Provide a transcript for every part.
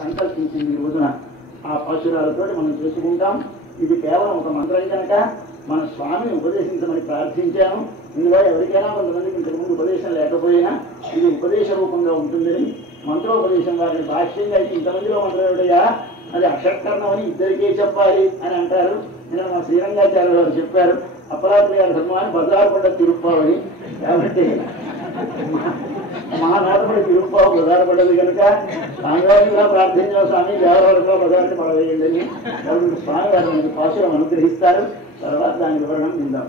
సంకల్పించింది. ఈ రోజున ఆ పాశురాలతో మనం చేసుకుంటాం. ఇది కేవలం ఒక మంత్రం కనుక మన స్వామిని ఉపదేశించమని ప్రార్థించాము. ఇందులో ఎవరికైనా కొంతమందికి ఇంతకుముందు ఉపదేశం లేకపోయినా ఇది ఉపదేశ రూపంగా ఉంటుందని మంత్రోపదేశం వారిని భాష్యంగా ఇంతమందిలో మంత్రుడయ్యా అది అషట్కరణం అని ఇద్దరికే చెప్పాలి అని అంటారు. నేను మా శ్రీరంగాచార్య గారు చెప్పారు, అప్పరాత్రి గారి ధర్మాన్ని బజారుపడ్డ తిరుప్పావని. కాబట్టి మా నాటపడి తిరుప్పావు బజారుపడ్డది కనుక స్వామివారిగా ప్రార్థించిన స్వామి దేవరాలుగా బజారుని పడవేయండి అని కాబట్టి స్వామివారి మనకి పాశురం అనుగ్రహిస్తారు. తర్వాత దాని వివరణం విందాం.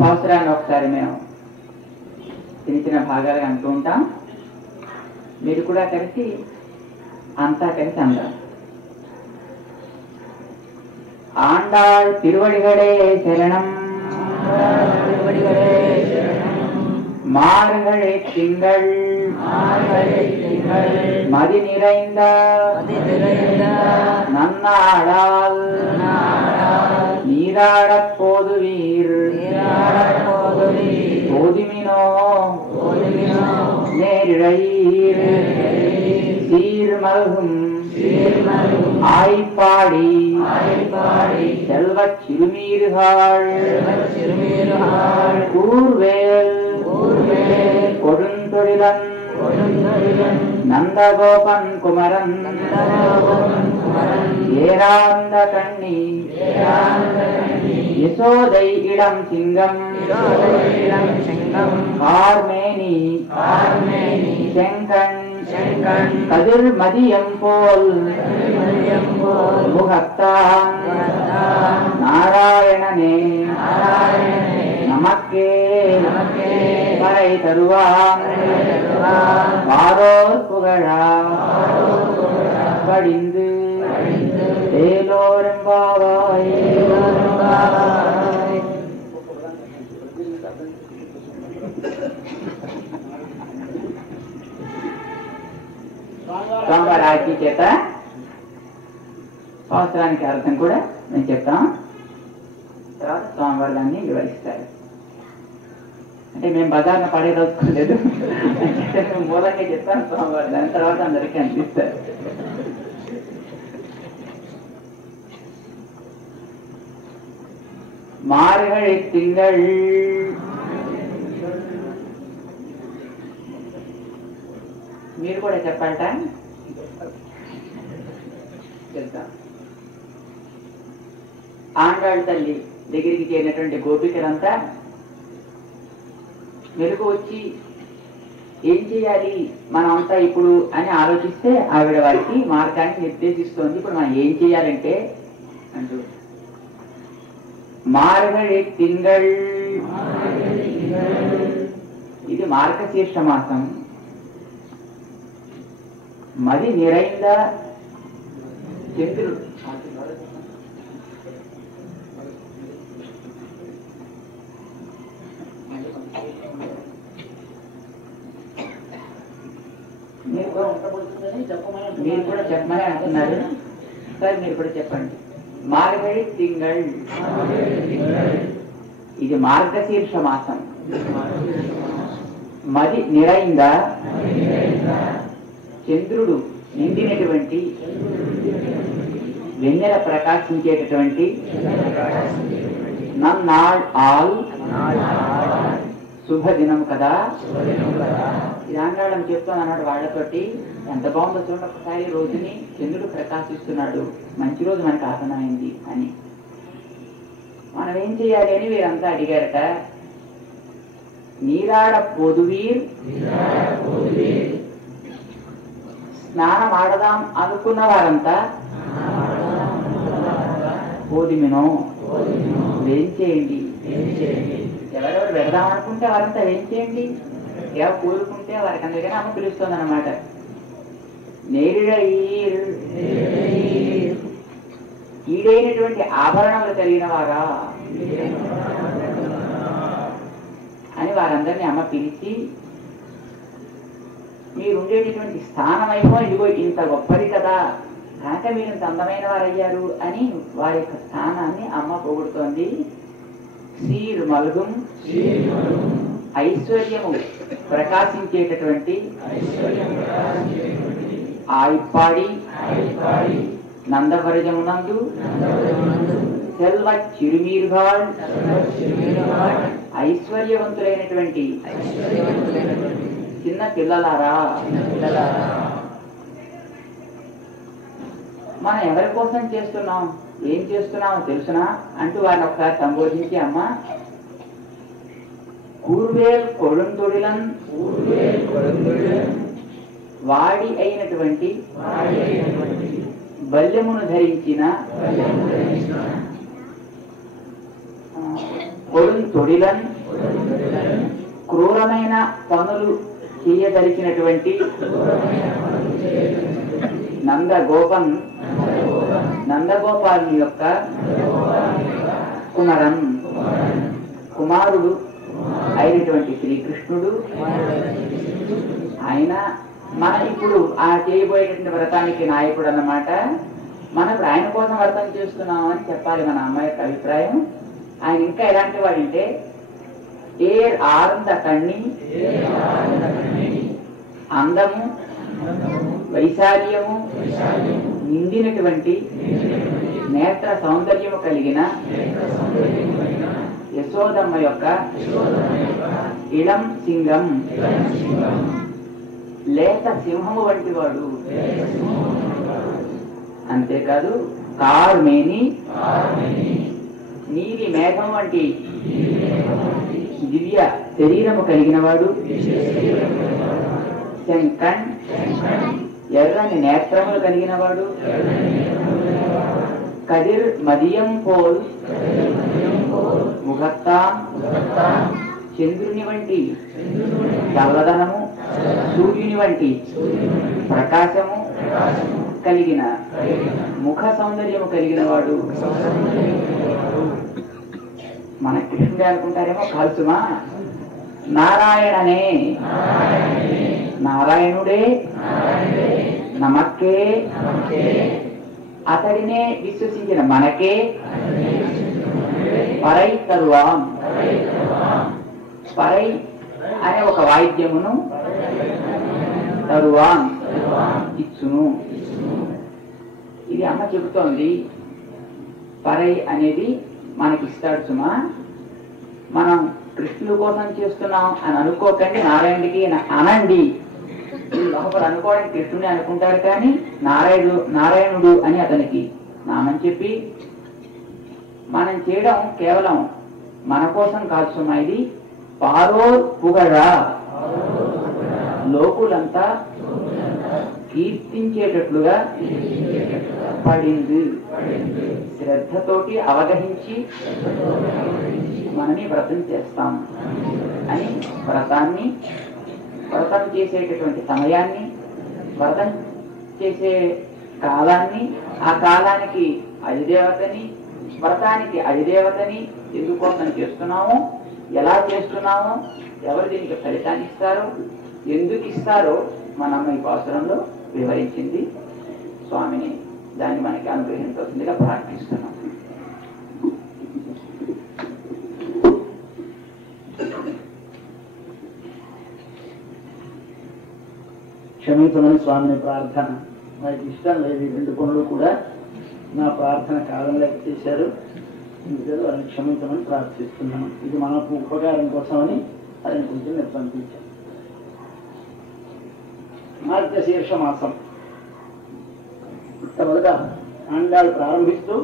పాశురాన్ని ఒకసారి మేము చిన్న చిన్న భాగాలుగా అంటూ ఉంటాం. మీరు కూడా కలిసి అంతా కలిసి అందాం. ஆண்டாள் திருவடிகளே சரணம். மார்கழி திங்கள் மதி நிறைந்த நன்னாடால் நீராடப் போதுவீர் போதுமினோ நேரிழையீர் சீர்மல்கும் ஆய்ப்பாடி செல்வச் சிறுமீர்கள் கூர்வேல் கொடுந்தொழிலன் நந்தகோபன் குமரன் ஏராந்த கண்ணி யசோதை இளம் சிங்கம் கார்மேனி செங்கண் கதிர் மதியம் போல் முகத்தான் நாராயணனே நமக்கே வரை தருவான் வாரோர் புகழா படிந்து தேலோரெம்பாவாய். సోమవారాకి చేత సంవత్సరానికి అర్థం కూడా నేను చెప్తాం. తర్వాత సోమవారాన్ని వివరిస్తారు. అంటే మేము బజార్ను పడేదలుచుకోలేదు, మూలంగా చెప్తాను సోమవారం, దాని తర్వాత అందరికీ అనిపిస్తారు. மார்கழி திங்கள் మీరు కూడా చెప్పంట చెప్తాం. ఆండాళ్ళ తల్లి దగ్గరికి చేరినటువంటి గోపికలంతా మెలకు వచ్చి ఏం చేయాలి మనం అంతా ఇప్పుడు అని ఆలోచిస్తే ఆవిడ వారికి మార్గాన్ని నిర్దేశిస్తోంది. ఇప్పుడు మనం ఏం చేయాలంటే అంటూ మార్గళి తింగళ్, ఇది మార్గశీర్ష మాసం. మది నిరైంద చంద్రుడు, మీరు కూడా చెప్పమని అంటున్నారు. సరే మీరు కూడా చెప్పండి. మార్గళి తింగళ్, ఇది మార్గశీర్ష మాసం. మది నిరైంద, చంద్రుడు నిండినటువంటి, వెన్నెల ప్రకాశించేటటువంటి, నన్నాళ్ ఆల్ శుభదినం కదా. ఇది ఆండాళం చెప్తాను అన్నాడు వాళ్ళతోటి. ఎంత బాగుందో చూడండి ఒకసారి, రోజుని చంద్రుడు ప్రకాశిస్తున్నాడు, మంచి రోజు మనకు ఆసనమైంది అని. మనం ఏం చేయాలి అని వీరంతా అడిగారట. నీరాడ పొదువీర్, స్నానం ఆడదాం అనుకున్న వారంతా పోదిమినో వేయించేయండి. ఎవరెవరు వెళదాం అనుకుంటే వారంతా వేయించేయండి, ఎవరు కోరుకుంటే వారికి అందరికీ అమ్మ పిలుస్తుంది అన్నమాట. నేరిడీర్, ఈడైనటువంటి ఆభరణములు కలిగిన వారా అని వారందరినీ అమ్మ పిలిచి, మీరు ఉండేటటువంటి స్థానమేమో ఇదిగో ఇంత గొప్పది కదా, కనుక మీరు ఇంత అందమైన వారయ్యారు అని వారి యొక్క స్థానాన్ని అమ్మ పొగుడుతోంది. సీర్ మల్గుం ఐశ్వర్యము ప్రకాశించేటటువంటి ఆయిప్పాడి నందవరజమునందు సెల్వ చిరుమీరుగాల్ ఐశ్వర్యవంతులైనటువంటి చిన్న పిల్లలారా, మనం ఎవరి కోసం చేస్తున్నాం, ఏం చేస్తున్నామో తెలుసునా అంటూ వారిని ఒకసారి సంబోధించి, అమ్మ కూర్వేల్ కొడుంతుడిలన్ వాడి అయినటువంటి బల్యమును ధరించిన కొడుంతుడిలన్ క్రూరమైన పనులు చేయదలిచినటువంటి నందగోపాలుని యొక్క కుమారుడు అయినటువంటి శ్రీకృష్ణుడు. ఆయన మనం ఇప్పుడు ఆ చేయబోయేటువంటి వ్రతానికి నాయకుడు అన్నమాట. మనం ఇప్పుడు ఆయన కోసం వ్రతం చేస్తున్నాం అని చెప్పాలి మన అమ్మాయి యొక్క అభిప్రాయం. ఆయన ఇంకా ఎలాంటి వాడంటే ఏర్ ఆనంద కణ్ణి అందము వైశాల్యము నిండినటువంటి నేత్ర సౌందర్యము కలిగిన యశోదమ్మ యొక్క ఇళం సింగం లేత సింహము వంటి వాడు. అంతేకాదు కార్మేని నీలి మేఘం వంటి దివ్య శరీరము కలిగిన వాడు. శంకన్ ఎర్రని నేత్రములు కలిగిన వాడు. కదిర్ మదియం పోల్ ముఖత్తా చంద్రుని వంటి చల్లదనము, సూర్యుని వంటి ప్రకాశము కలిగిన ముఖ సౌందర్యము కలిగిన వాడు. మన కృష్ణుడే అనుకుంటారేమో, కాల్సుమా నారాయణనే, నారాయణుడే నమక్కే, అతడినే విశ్వసించిన మనకే పరై తరువాం, పరై అనే ఒక వాయిద్యమును తరువాం ఇచ్చును. ఇది అమ్మ చెబుతోంది. పరై అనేది మనకిస్తాడు సుమా. మనం కృష్ణుడు కోసం చేస్తున్నాం అని అనుకోకండి, నారాయణుడికి అనండి. లోపల అనుకోవడానికి కృష్ణుని అనుకుంటారు, కానీ నారాయణుడు అని అతనికి నామని చెప్పి మనం చేయడం కేవలం మన కోసం కాదు సుమా. ఇది పారోర్ పుగడా, లోకులంతా కీర్తించేటట్లుగా పడింది. శ్రద్ధతోటి అవగహించి మనని వ్రతం చేస్తాం అని వ్రతం చేసేటటువంటి సమయాన్ని, వ్రతం చేసే కాలాన్ని, ఆ కాలానికి అధిదేవతని, వ్రతానికి అధిదేవతని ఎందుకోసం చేస్తున్నామో, ఎలా చేస్తున్నామో, ఎవరు దీనికి ఫలితాన్ని ఇస్తారో, ఎందుకు ఇస్తారో మన అమ్మ ఈ పాసురంలో వివరించింది. స్వామిని దాన్ని మనకి అనుగ్రహించవలసిందిగా ప్రార్థిస్తున్నాం. క్షమించమని స్వామిని ప్రార్థన. నాకు ఇష్టం లేదు ఈ రెండు పనులు కూడా, నా ప్రార్థన కాలంలోకి చేశారు. ఇందులో వారిని క్షమించమని ప్రార్థిస్తున్నాను. ఇది మనకు ఉపకారం కోసమని ఆయన కొంచెం నిర్బంధించాను. మార్గశీర్ష మాసం మొదట ఆండాళ్ళు ప్రారంభిస్తూ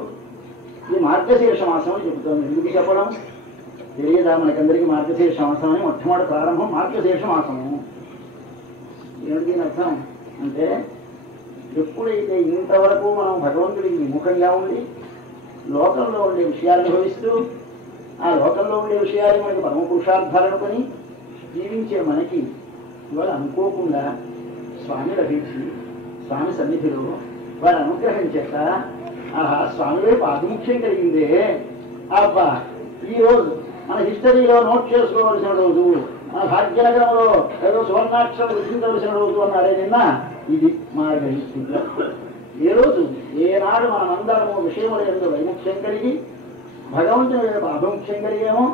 ఈ మార్గశీర్ష మాసం అని చెబుతోంది. ఎందుకు చెప్పడం తెలియదా మనకందరికీ? మార్గశీర్ష మాసం అని మొట్టమొదటి ప్రారంభం మార్గశీర్ష మాసము. ఏమిటి దీని అర్థం అంటే, ఎప్పుడైతే ఇంతవరకు మనం భగవంతుడికి విముఖంగా ఉండి లోకంలో ఉండే విషయాలను అనుభవిస్తూ, ఆ లోకంలో ఉండే విషయాలు మనకి పరమ పురుషార్థాలు అనుకొని జీవించే మనకి ఇవాళ అనుకోకుండా స్వామి లభించి స్వామి సన్నిధిలో వారి అనుగ్రహం చేత ఆహా స్వామి వైపు ఆధిముఖ్యం కలిగిందే, అబ్బా ఈరోజు మన హిస్టరీలో నోట్ చేసుకోవలసిన రోజు, మన భాగ్యనగరంలో ఏదో సువర్ణాక్షరం రుచించవలసిన రోజు అన్నారే నిన్న. ఇది మార్గశీర్ష. ఏ రోజు ఏనాడు మనమందరము విషయముల యందు వైముఖ్యం కలిగి భగవంతుని అభిముఖ్యం కలిగేమో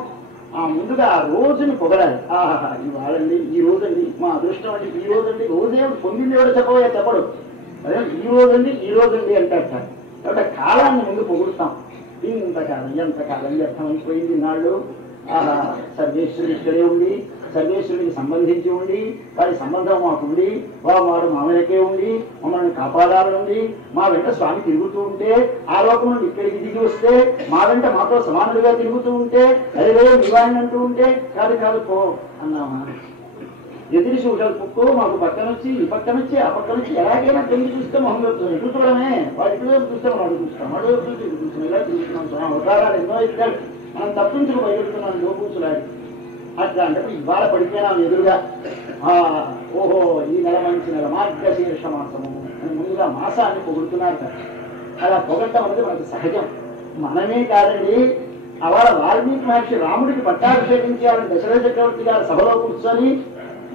ఆ ముందుగా ఆ రోజుని పొగడాలి. ఆహా ఇవాళండి, ఈ రోజండి మా అదృష్టం అండి, ఈ రోజండి, రోజే పొందింది ఎవరు చెప్పబోయే చెప్పడు, అదే ఈ రోజండి అంటారు. కాబట్టి కాలాన్ని ముందు పొగుడుతాం. ఇంతకాలం ఎంతకాలం వ్యర్థమైపోయింది నాళ్ళు. ఆహా సర్వేశ్వరుడు ఇక్కడే ఉండి, సర్వేశ్వరుడికి సంబంధించి ఉండి, వారి సంబంధం మాకు ఉండి, వాడు మామయ్యకే ఉండి మమ్మల్ని కాపాడాలనుండి, మా వెంట స్వామి తిరుగుతూ ఉంటే, ఆ లోకం నుండి ఇక్కడికి దిగి వస్తే మా వెంట మాతో సమానులుగా తిరుగుతూ ఉంటే, అరే నివారణ అంటూ ఉంటే, కాదు పో అన్నామా. ఎదిరి చూడాలి కుక్కో మాకు పక్కనొచ్చి ఈ పక్కనొచ్చి ఆ పక్కనొచ్చి ఎలాగైనా తొంగి చూస్తే మొహం చెప్తున్నాం. ఎటు చూడమే, వాడు ఇటువైపు చూస్తే వాడు చూస్తాం, వాడు చూసి చూస్తున్నాం, ఇలా చూస్తున్నాం. అవతారాలు ఎన్నో ఇచ్చాడు, మనం తప్పించుకు బయలుతున్నాం లోపూసులాడి. అట్లా అంటే ఇవాళ పడిపోయినాం ఎదురుగా. ఓహో ఈ నెల మంచి నెల, మార్గశీర్ష మాసము అని ముందుగా మాసాన్ని పొగుడుతున్నారు. అలా పొగట్టం అనేది మనకు సహజం. మనమే కాదండి, అవాళ వాల్మీకి మహర్షి రాముడికి పట్టాభిషేకం చేయాలని దశరథ చక్రవర్తి గారు సభలో కూర్చొని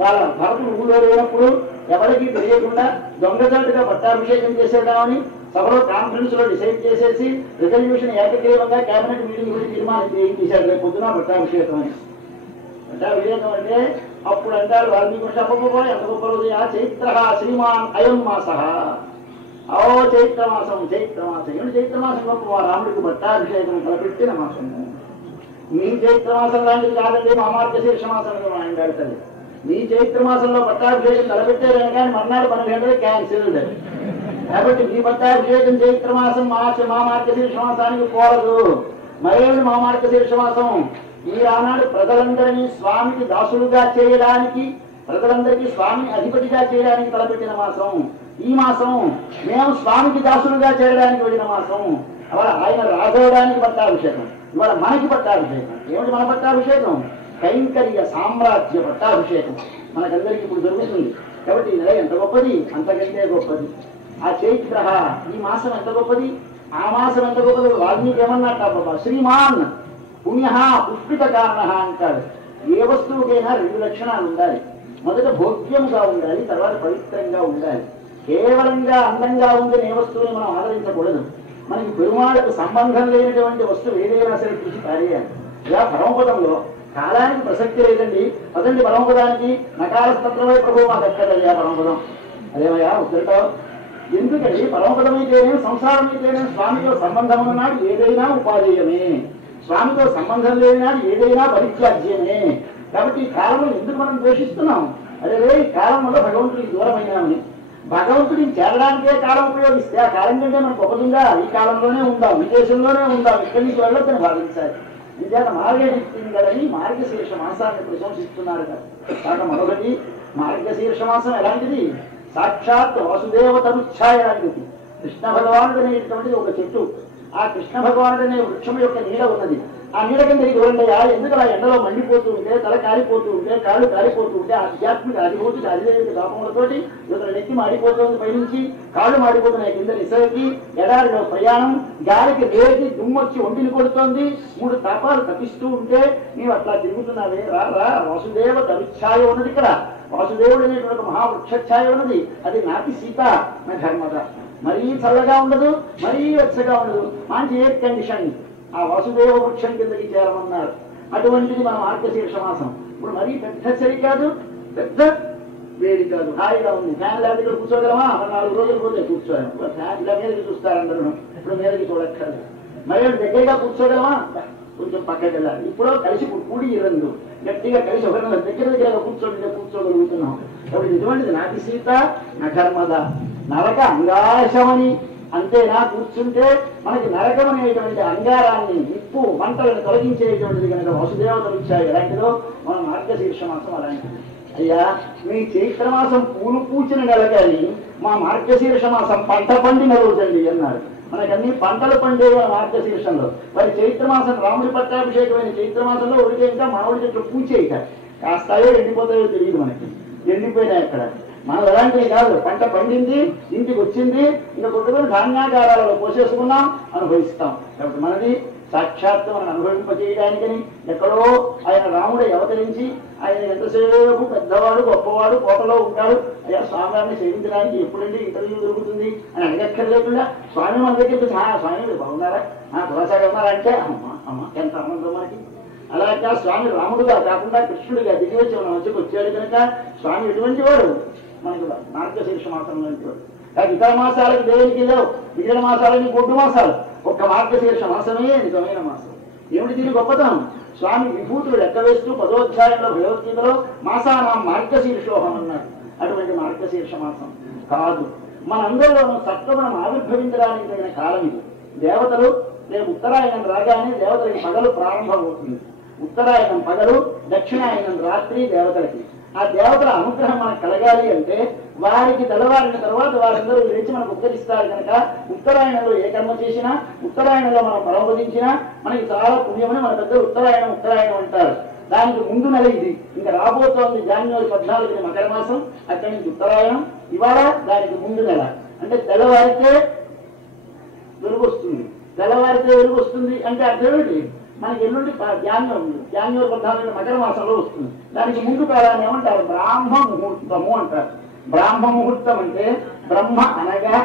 వాళ్ళ భరతుడు ఊళ్ళో లేనప్పుడు ఎవరికి తెలియకుండా దొంగచాటుగా పట్టాభిషేకం చేసేద్దామని సభలో కాన్ఫరెన్స్ లో డిసైడ్ చేసేసి రిజల్యూషన్ ఏకగ్రీవంగా కేబినెట్ మీటింగ్ గురించి తీర్మానం చేశారు, రేపు పొద్దున పట్టాభిషేకం అని. పట్టాభిషేకం అంటే అప్పుడు అంటారు వాల్మీకి అప్పపోయి ఎంత గొప్ప రోజు, చైత్ర శ్రీమాన్ అయం మాస. చైత్రమాసం ఏమిటి చైత్రమాసం గొప్ప, రాముడికి పట్టాభిషేకం తలపెట్టిన మాసము. మీ చైత్రమాసం లాంటిది కాదండి, మా మార్గశీర్ష మాసంలో ఆయన పెడతాడు. మీ చైత్రమాసంలో పట్టాభిషేకం తలపెట్టారని కానీ మర్నాడు 12 గంటలకి క్యాన్సిల్. కాబట్టి మీ పట్టాభిషేకం చైత్రమాసం మా మార్గశీర్ష మాసానికి పోరదు. మరేమిటి మా మార్గశీర్ష మాసం? మీరు ఆనాడు ప్రజలందరినీ స్వామికి దాసులుగా చేయడానికి, ప్రజలందరికీ స్వామిని అధిపతిగా చేయడానికి తలపెట్టిన మాసం ఈ మాసం. మేము స్వామికి దాసులుగా చేయడానికి వెళ్ళిన మాసం. అలా ఆయన రాజవడానికి పట్టాభిషేకం, ఇవాళ మనకి పట్టాభిషేకం. ఏమిటి మన పట్టాభిషేకం? కైంకర్య సామ్రాజ్య పట్టాభిషేకం మనకందరికీ ఇప్పుడు జరుగుతుంది. కాబట్టి ఈ నెల ఎంత గొప్పది, అంతకంటే గొప్పది ఆ చైత్ర. ఈ మాసం ఎంత గొప్పది, ఆ మాసం ఎంత గొప్పది. వాల్మీకి ఏమన్నట్ట, బాబా శ్రీమాన్ పుణ్య పుష్పిత కారణ అంటాడు. ఏ వస్తువుకైనా 2 లక్షణాలు ఉండాలి. మొదట భోగ్యంగా ఉండాలి, తర్వాత పవిత్రంగా ఉండాలి. కేవలంగా అందంగా ఉందని ఏ వస్తువుని మనం ఆదరించకూడదు. మనకి పెరుమాళకు సంబంధం లేనటువంటి వస్తువు ఏదైనా సరే తీసి పారేయాలి. ఇలా పరమపదంలో కాలానికి ప్రసక్తి లేదండి. అదండి పరమపదానికి నకారస్తత్వమై ప్రభు మాకు ఎక్కడయ్యా పరమపదం, అదేమయ్యా ఉత్తరటావు. ఎందుకండి పరమపదమైతేనే సంసారమైతేనే స్వామితో సంబంధం ఉన్నాడు ఏదైనా ఉపాధేయమే, స్వామితో సంబంధం లేనినాడు ఏదైనా పరిత్యాజ్యమే. కాబట్టి ఈ కాలంలో ఎందుకు మనం ద్వేషిస్తున్నాం? అదే ఈ కాలం వల్ల భగవంతుడికి దూరమైనామని. భగవంతుడిని చేరడానికే కాలం ఉపయోగిస్తే ఆ కాలం కంటే మనకు ఒకటుందా? ఈ కాలంలోనే ఉందాం, ఈ దేశంలోనే ఉందాం, ఇక్కడి నుంచి వెళ్ళొద్దని భావించాలి. నిజాన మార్గశీర్షని మార్గశీర్ష మాసాన్ని ప్రశంసిస్తున్నారు కదా. కారణం మరొకటి, మార్గశీర్ష మాసం ఎలాంటిది? సాక్షాత్ వాసుదేవ తరుఛాయ లాంటిది. కృష్ణ భగవానుడు అనేటువంటిది ఒక చెట్టు. ఆ కృష్ణ భగవానుడు అనే వృక్షం యొక్క నీడ ఉన్నది. ఆ నీడ కింద దూరండయా. ఎందుకు అలా ఎండలో మండిపోతూ ఉంటే, తల కాలిపోతూ ఉంటే, కాళ్ళు కాలిపోతూ ఉంటే, ఆధ్యాత్మిక అధిభూతి అధిదేవిక పాపములతోటి ఇతర నెత్తి మాడిపోతుంది, పైనుంచి కాళ్ళు మాడిపోతున్నాయి, కింద నిసరికి ఎడారిలో ప్రయాణం, గాలికి వేడికి దుమ్మొచ్చి ఒంటిని కొడుతోంది, 3 తాపాలు తప్పిస్తూ ఉంటే నీవు అట్లా తిరుగుతున్నావే. రా వాసుదేవ తరుఛాయ ఉన్నది ఇక్కడ. వాసుదేవుడు అనేటువంటి మహావృక్షఛాయ ఉన్నది. అది నాటి సీత నా ధర్మద. మరీ చల్లగా ఉండదు, మరీ వెచ్చగా ఉండదు, మంచి ఎయిర్ కండిషన్. ఆ వాసుదేవ వృక్షం కిందకి చేరమన్నారు. అటువంటిది మన మార్గశీర్ష మాసం. ఇప్పుడు మరీ పెద్ద చలి కాదు, పెద్ద వేడి కాదు, హాయిగా ఉంది. ఫ్యాన్ లేకపోతే ఇక్కడ కూర్చోగలమా? 4 రోజులు పోతే కూర్చోలేము. ఫ్యాన్ ఇలా మీదకి చూస్తారందరూ, ఇప్పుడు మీదకి చూడక్కర్లేదు. మరి దగ్గరగా కూర్చోగలమా? కొంచెం పక్కకి వెళ్ళాలి. ఇప్పుడు కలిసి కూడి 2 గట్టిగా కలిసి ఒకరి దగ్గరగా కూర్చోగలుగుతున్నాం. కాబట్టి ఇటువంటిది నాటి సీత నఘర్మద. నరక అంగాశమని అంతేనా కూర్చుంటే మనకి నరకం అనేటువంటి అంగారాన్ని, నిప్పు మంటలను తొలగించేటువంటిది కనుక వాసుదేవతలు ఇచ్చాయి. ఎలాంటిదో మన మార్గశీర్ష మాసం అలాంటిది. అయ్యా మీ చైత్రమాసం పూలు పూచిన నెల కానీ మా మార్గశీర్ష మాసం పంట పండిన రోజండి అన్నారు. మనకన్నీ పంటలు పండే మార్గశీర్షంలో. మరి చైత్రమాసం రాముడి పట్టాభిషేకమైన చైత్రమాసంలో ఉడికే ఇంకా మామిడి చెట్లు పూచేయక కాస్తాయో ఎండిపోతాయో తెలియదు మనకి. ఎండిపోయినాయి అక్కడ. మనం ఎలాంటివి కాదు, పంట పండింది, ఇంటికి వచ్చింది, ఇంకా కొట్టుకొని ధాన్యాగారాలలో పోసేసుకున్నాం, అనుభవిస్తాం. కాబట్టి మనది సాక్షాత్తు మనం అనుభవింపజేయడానికని ఎక్కడో ఆయన రాముడు అవతరించి ఆయన ఎంతసేపు పెద్దవాడు గొప్పవాడు కోటలో ఉంటాడు, అయ్యా స్వామివారిని సేవించడానికి ఎప్పుడండి ఇంటర్వ్యూ దొరుకుతుంది అని అడగక్కర్లేకుండా స్వామి మన దగ్గరికి స్వామి బాగున్నారా, తులసాగా ఉన్నారా అంటే అమ్మ ఎంత ఆనందం మనకి. అలాగా స్వామి రాముడుగా కాకుండా కృష్ణుడిగా దిగి వచ్చి మన మధ్యకు వచ్చాడు కనుక స్వామి ఎటువంటి వాడు మనకు మార్గశీర్ష మాసం లాంటి వాడు. ఇతర మాసాలకు దేనికి లేవు, మిగిలిన మాసాలని గొడ్డు మాసాలు, ఒక్క మార్గశీర్ష మాసమే నిజమైన మాసం. ఏమిటి దీని గొప్పతనం? స్వామి విభూతులు లెక్క వేస్తూ 10వ అధ్యాయంలో భగవద్గీతలో మాసానాం మార్గశీర్షోహం అన్నాడు. అటువంటి మార్గశీర్ష మాసం కాదు, మనందరిలోనూ సత్వగుణం ఆవిర్భవించడానికి తగిన కాలం ఇది. దేవతలు రేపు ఉత్తరాయణం రాగానే దేవతలకి పగలు ప్రారంభమవుతుంది. ఉత్తరాయణం పగలు, దక్షిణాయనం రాత్రి దేవతలకి. ఆ దేవతల అనుగ్రహం మనకు కలగాలి అంటే వారికి తెల్లవారిన తర్వాత వారందరూ లేచి మనకు ఉత్తరిస్తారు కనుక ఉత్తరాయణంలో ఏ కర్మ చేసినా, ఉత్తరాయణంలో మనం పరమపదించినా మనకి చాలా పుణ్యమని మన పెద్దలు ఉత్తరాయణం అంటారు. దానికి ముందు నెల ఇది, ఇంకా రాబోతోంది జనవరి 14 మకర మాసం, అక్కడి నుంచి ఉత్తరాయణం. ఇవాళ దానికి ముందు నెల అంటే తెల్లవారితే వెలుగు వస్తుంది. తెల్లవారితే వెలుగు వస్తుంది అంటే అర్థం ఏమిటి? మనకి ఎల్లుండి జనవరి 14 మకర మాసంలో వస్తుంది. దానికి ముందు కాలాన్ని ఏమంటారు? బ్రాహ్మ ముహూర్తము అంటారు. బ్రాహ్మ ముహూర్తం అంటే బ్రహ్మ అనగా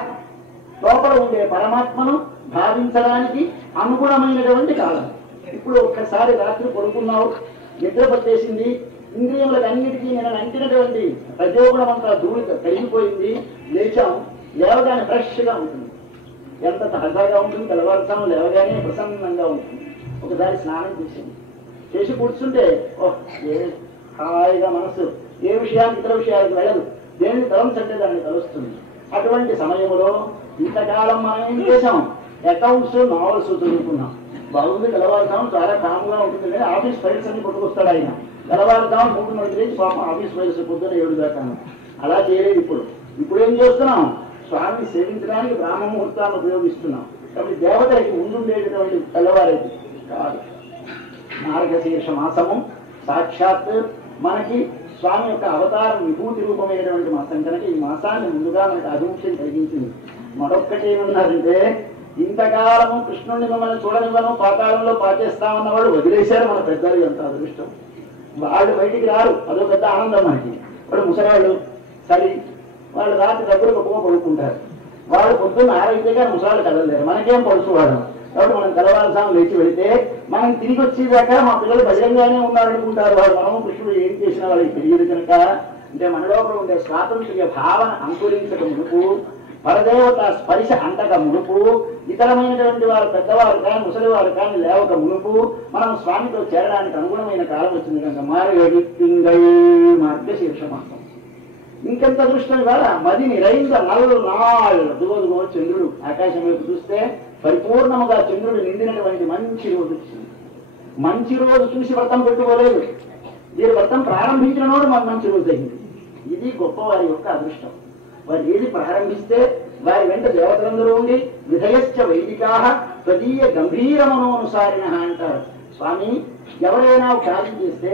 లోపల ఉండే పరమాత్మను భావించడానికి అనుగుణమైనటువంటి కాలం. ఇప్పుడు ఒక్కసారి రాత్రి పడుకున్నావు, నిద్ర పట్టేసింది, ఇంద్రియములకు అన్నిటికీ నేను అంటినటువంటి రజోగుణం అంతా ధూళి కరిగిపోయింది, లేచాం, లేవగానే ఫ్రెష్గా ఉంటుంది, ఎంత తాజాగా ఉంటుంది. తెల్లవారుతాం లేవగానే ప్రసన్నంగా ఉంటుంది. ఒకసారి స్నానం చేసి కూర్చుంటే హాయిగా మనసు ఏ విషయానికి ఇతర విషయాలకు వెళ్ళదు, దేనికి తలంచంటే దాన్ని తలుస్తుంది. అటువంటి సమయంలో ఇంతకాలం మనం ఏం చేసాం? అకౌంట్స్ నావల్స్ చదువుకున్నాం. బాగుంది, తెల్లవారుతాం చాలా కామ్గా ఉంటుంది కానీ ఆఫీస్ ఫైల్స్ అన్ని కొట్టుకొస్తాడు ఆయన. తెల్లవారుతాం 3 పాపం ఆఫీస్ ఫైల్స్ పొద్దున 7 దాకా. అలా చేయలేదు. ఇప్పుడు ఏం చేస్తున్నాం? స్వామిని సేవించడానికి బ్రాహ్మ ముహూర్తాన్ని ఉపయోగిస్తున్నాం. కాబట్టి దేవతలకి ముందుండేటటువంటి తెల్లవారేది కాదు. మార్గశీర్ష మాసము సాక్షాత్ మనకి స్వామి యొక్క అవతారం విభూతి రూపమైనటువంటి మాసం కనుక ఈ మాసాన్ని ముందుగా మనకి అభిముఖ్యం కలిగించింది. మరొక్కటి ఏమన్నారంటే, ఇంతకాలము కృష్ణుడిని మిమ్మల్ని చూడనివ్వను, పాతాళంలో పాచేస్తామన్నవాడు వదిలేశారు మన పెద్దలు. ఎంత అదృష్టం! వాళ్ళు బయటికి రారు, అదో పెద్ద ఆనందం మనకి. వాళ్ళు ముసలాళ్ళు చలి, వాళ్ళు రాత్రి దగ్గర గొప్పగా పడుకుంటారు. వాళ్ళు పొద్దున్న 6 అయితే కానీ ముసలాళ్ళు కదలలేరు, మనకేం పడుచువాడు. కాబట్టి మనం తెల్లవారుజాము లేచి వెళితే మనం తిరిగి వచ్చేదాకా మా పిల్లలు బహిరంగానే ఉన్నారనుకుంటారు. వాళ్ళు మనము కృష్ణుడు ఏం చేసినా వాళ్ళకి తెలియదు కనుక. అంటే మన లోపల ఉండే స్వాతంత్ర్య భావన అంకురించక మునుపు, పరదేవత స్పర్శ అంతక మునుపు, ఇతరమైనటువంటి వారు పెద్దవారు కానీ ముసలివారు కానీ లేవక మునుపు మనం స్వామితో చేరడానికి అనుగుణమైన కాలం వచ్చింది కనుక మార్గశీర్ష మాసం. ఇంకెంత అదృష్టం! ఇవాళ మది నిరైంద నల్నాళ్ళు దుగోదుగో చంద్రుడు ఆకాశం వైపు చూస్తే పరిపూర్ణముగా చంద్రుడు నిండినటువంటి మంచి రోజు వచ్చింది. మంచి రోజు చూసి వ్రతం పెట్టుకోలేదు, వీరు వ్రతం ప్రారంభించిన నాడు మాకు మంచి రోజు అయింది. ఇది గొప్పవారి యొక్క అదృష్టం. వారు ఏది ప్రారంభిస్తే వారి వెంట దేవతలందరూ ఉండి విధయశ్చ వైదికా తదీయ గంభీర మనోనుసారిణ అంటారు. స్వామి ఎవరైనా కార్యం చేస్తే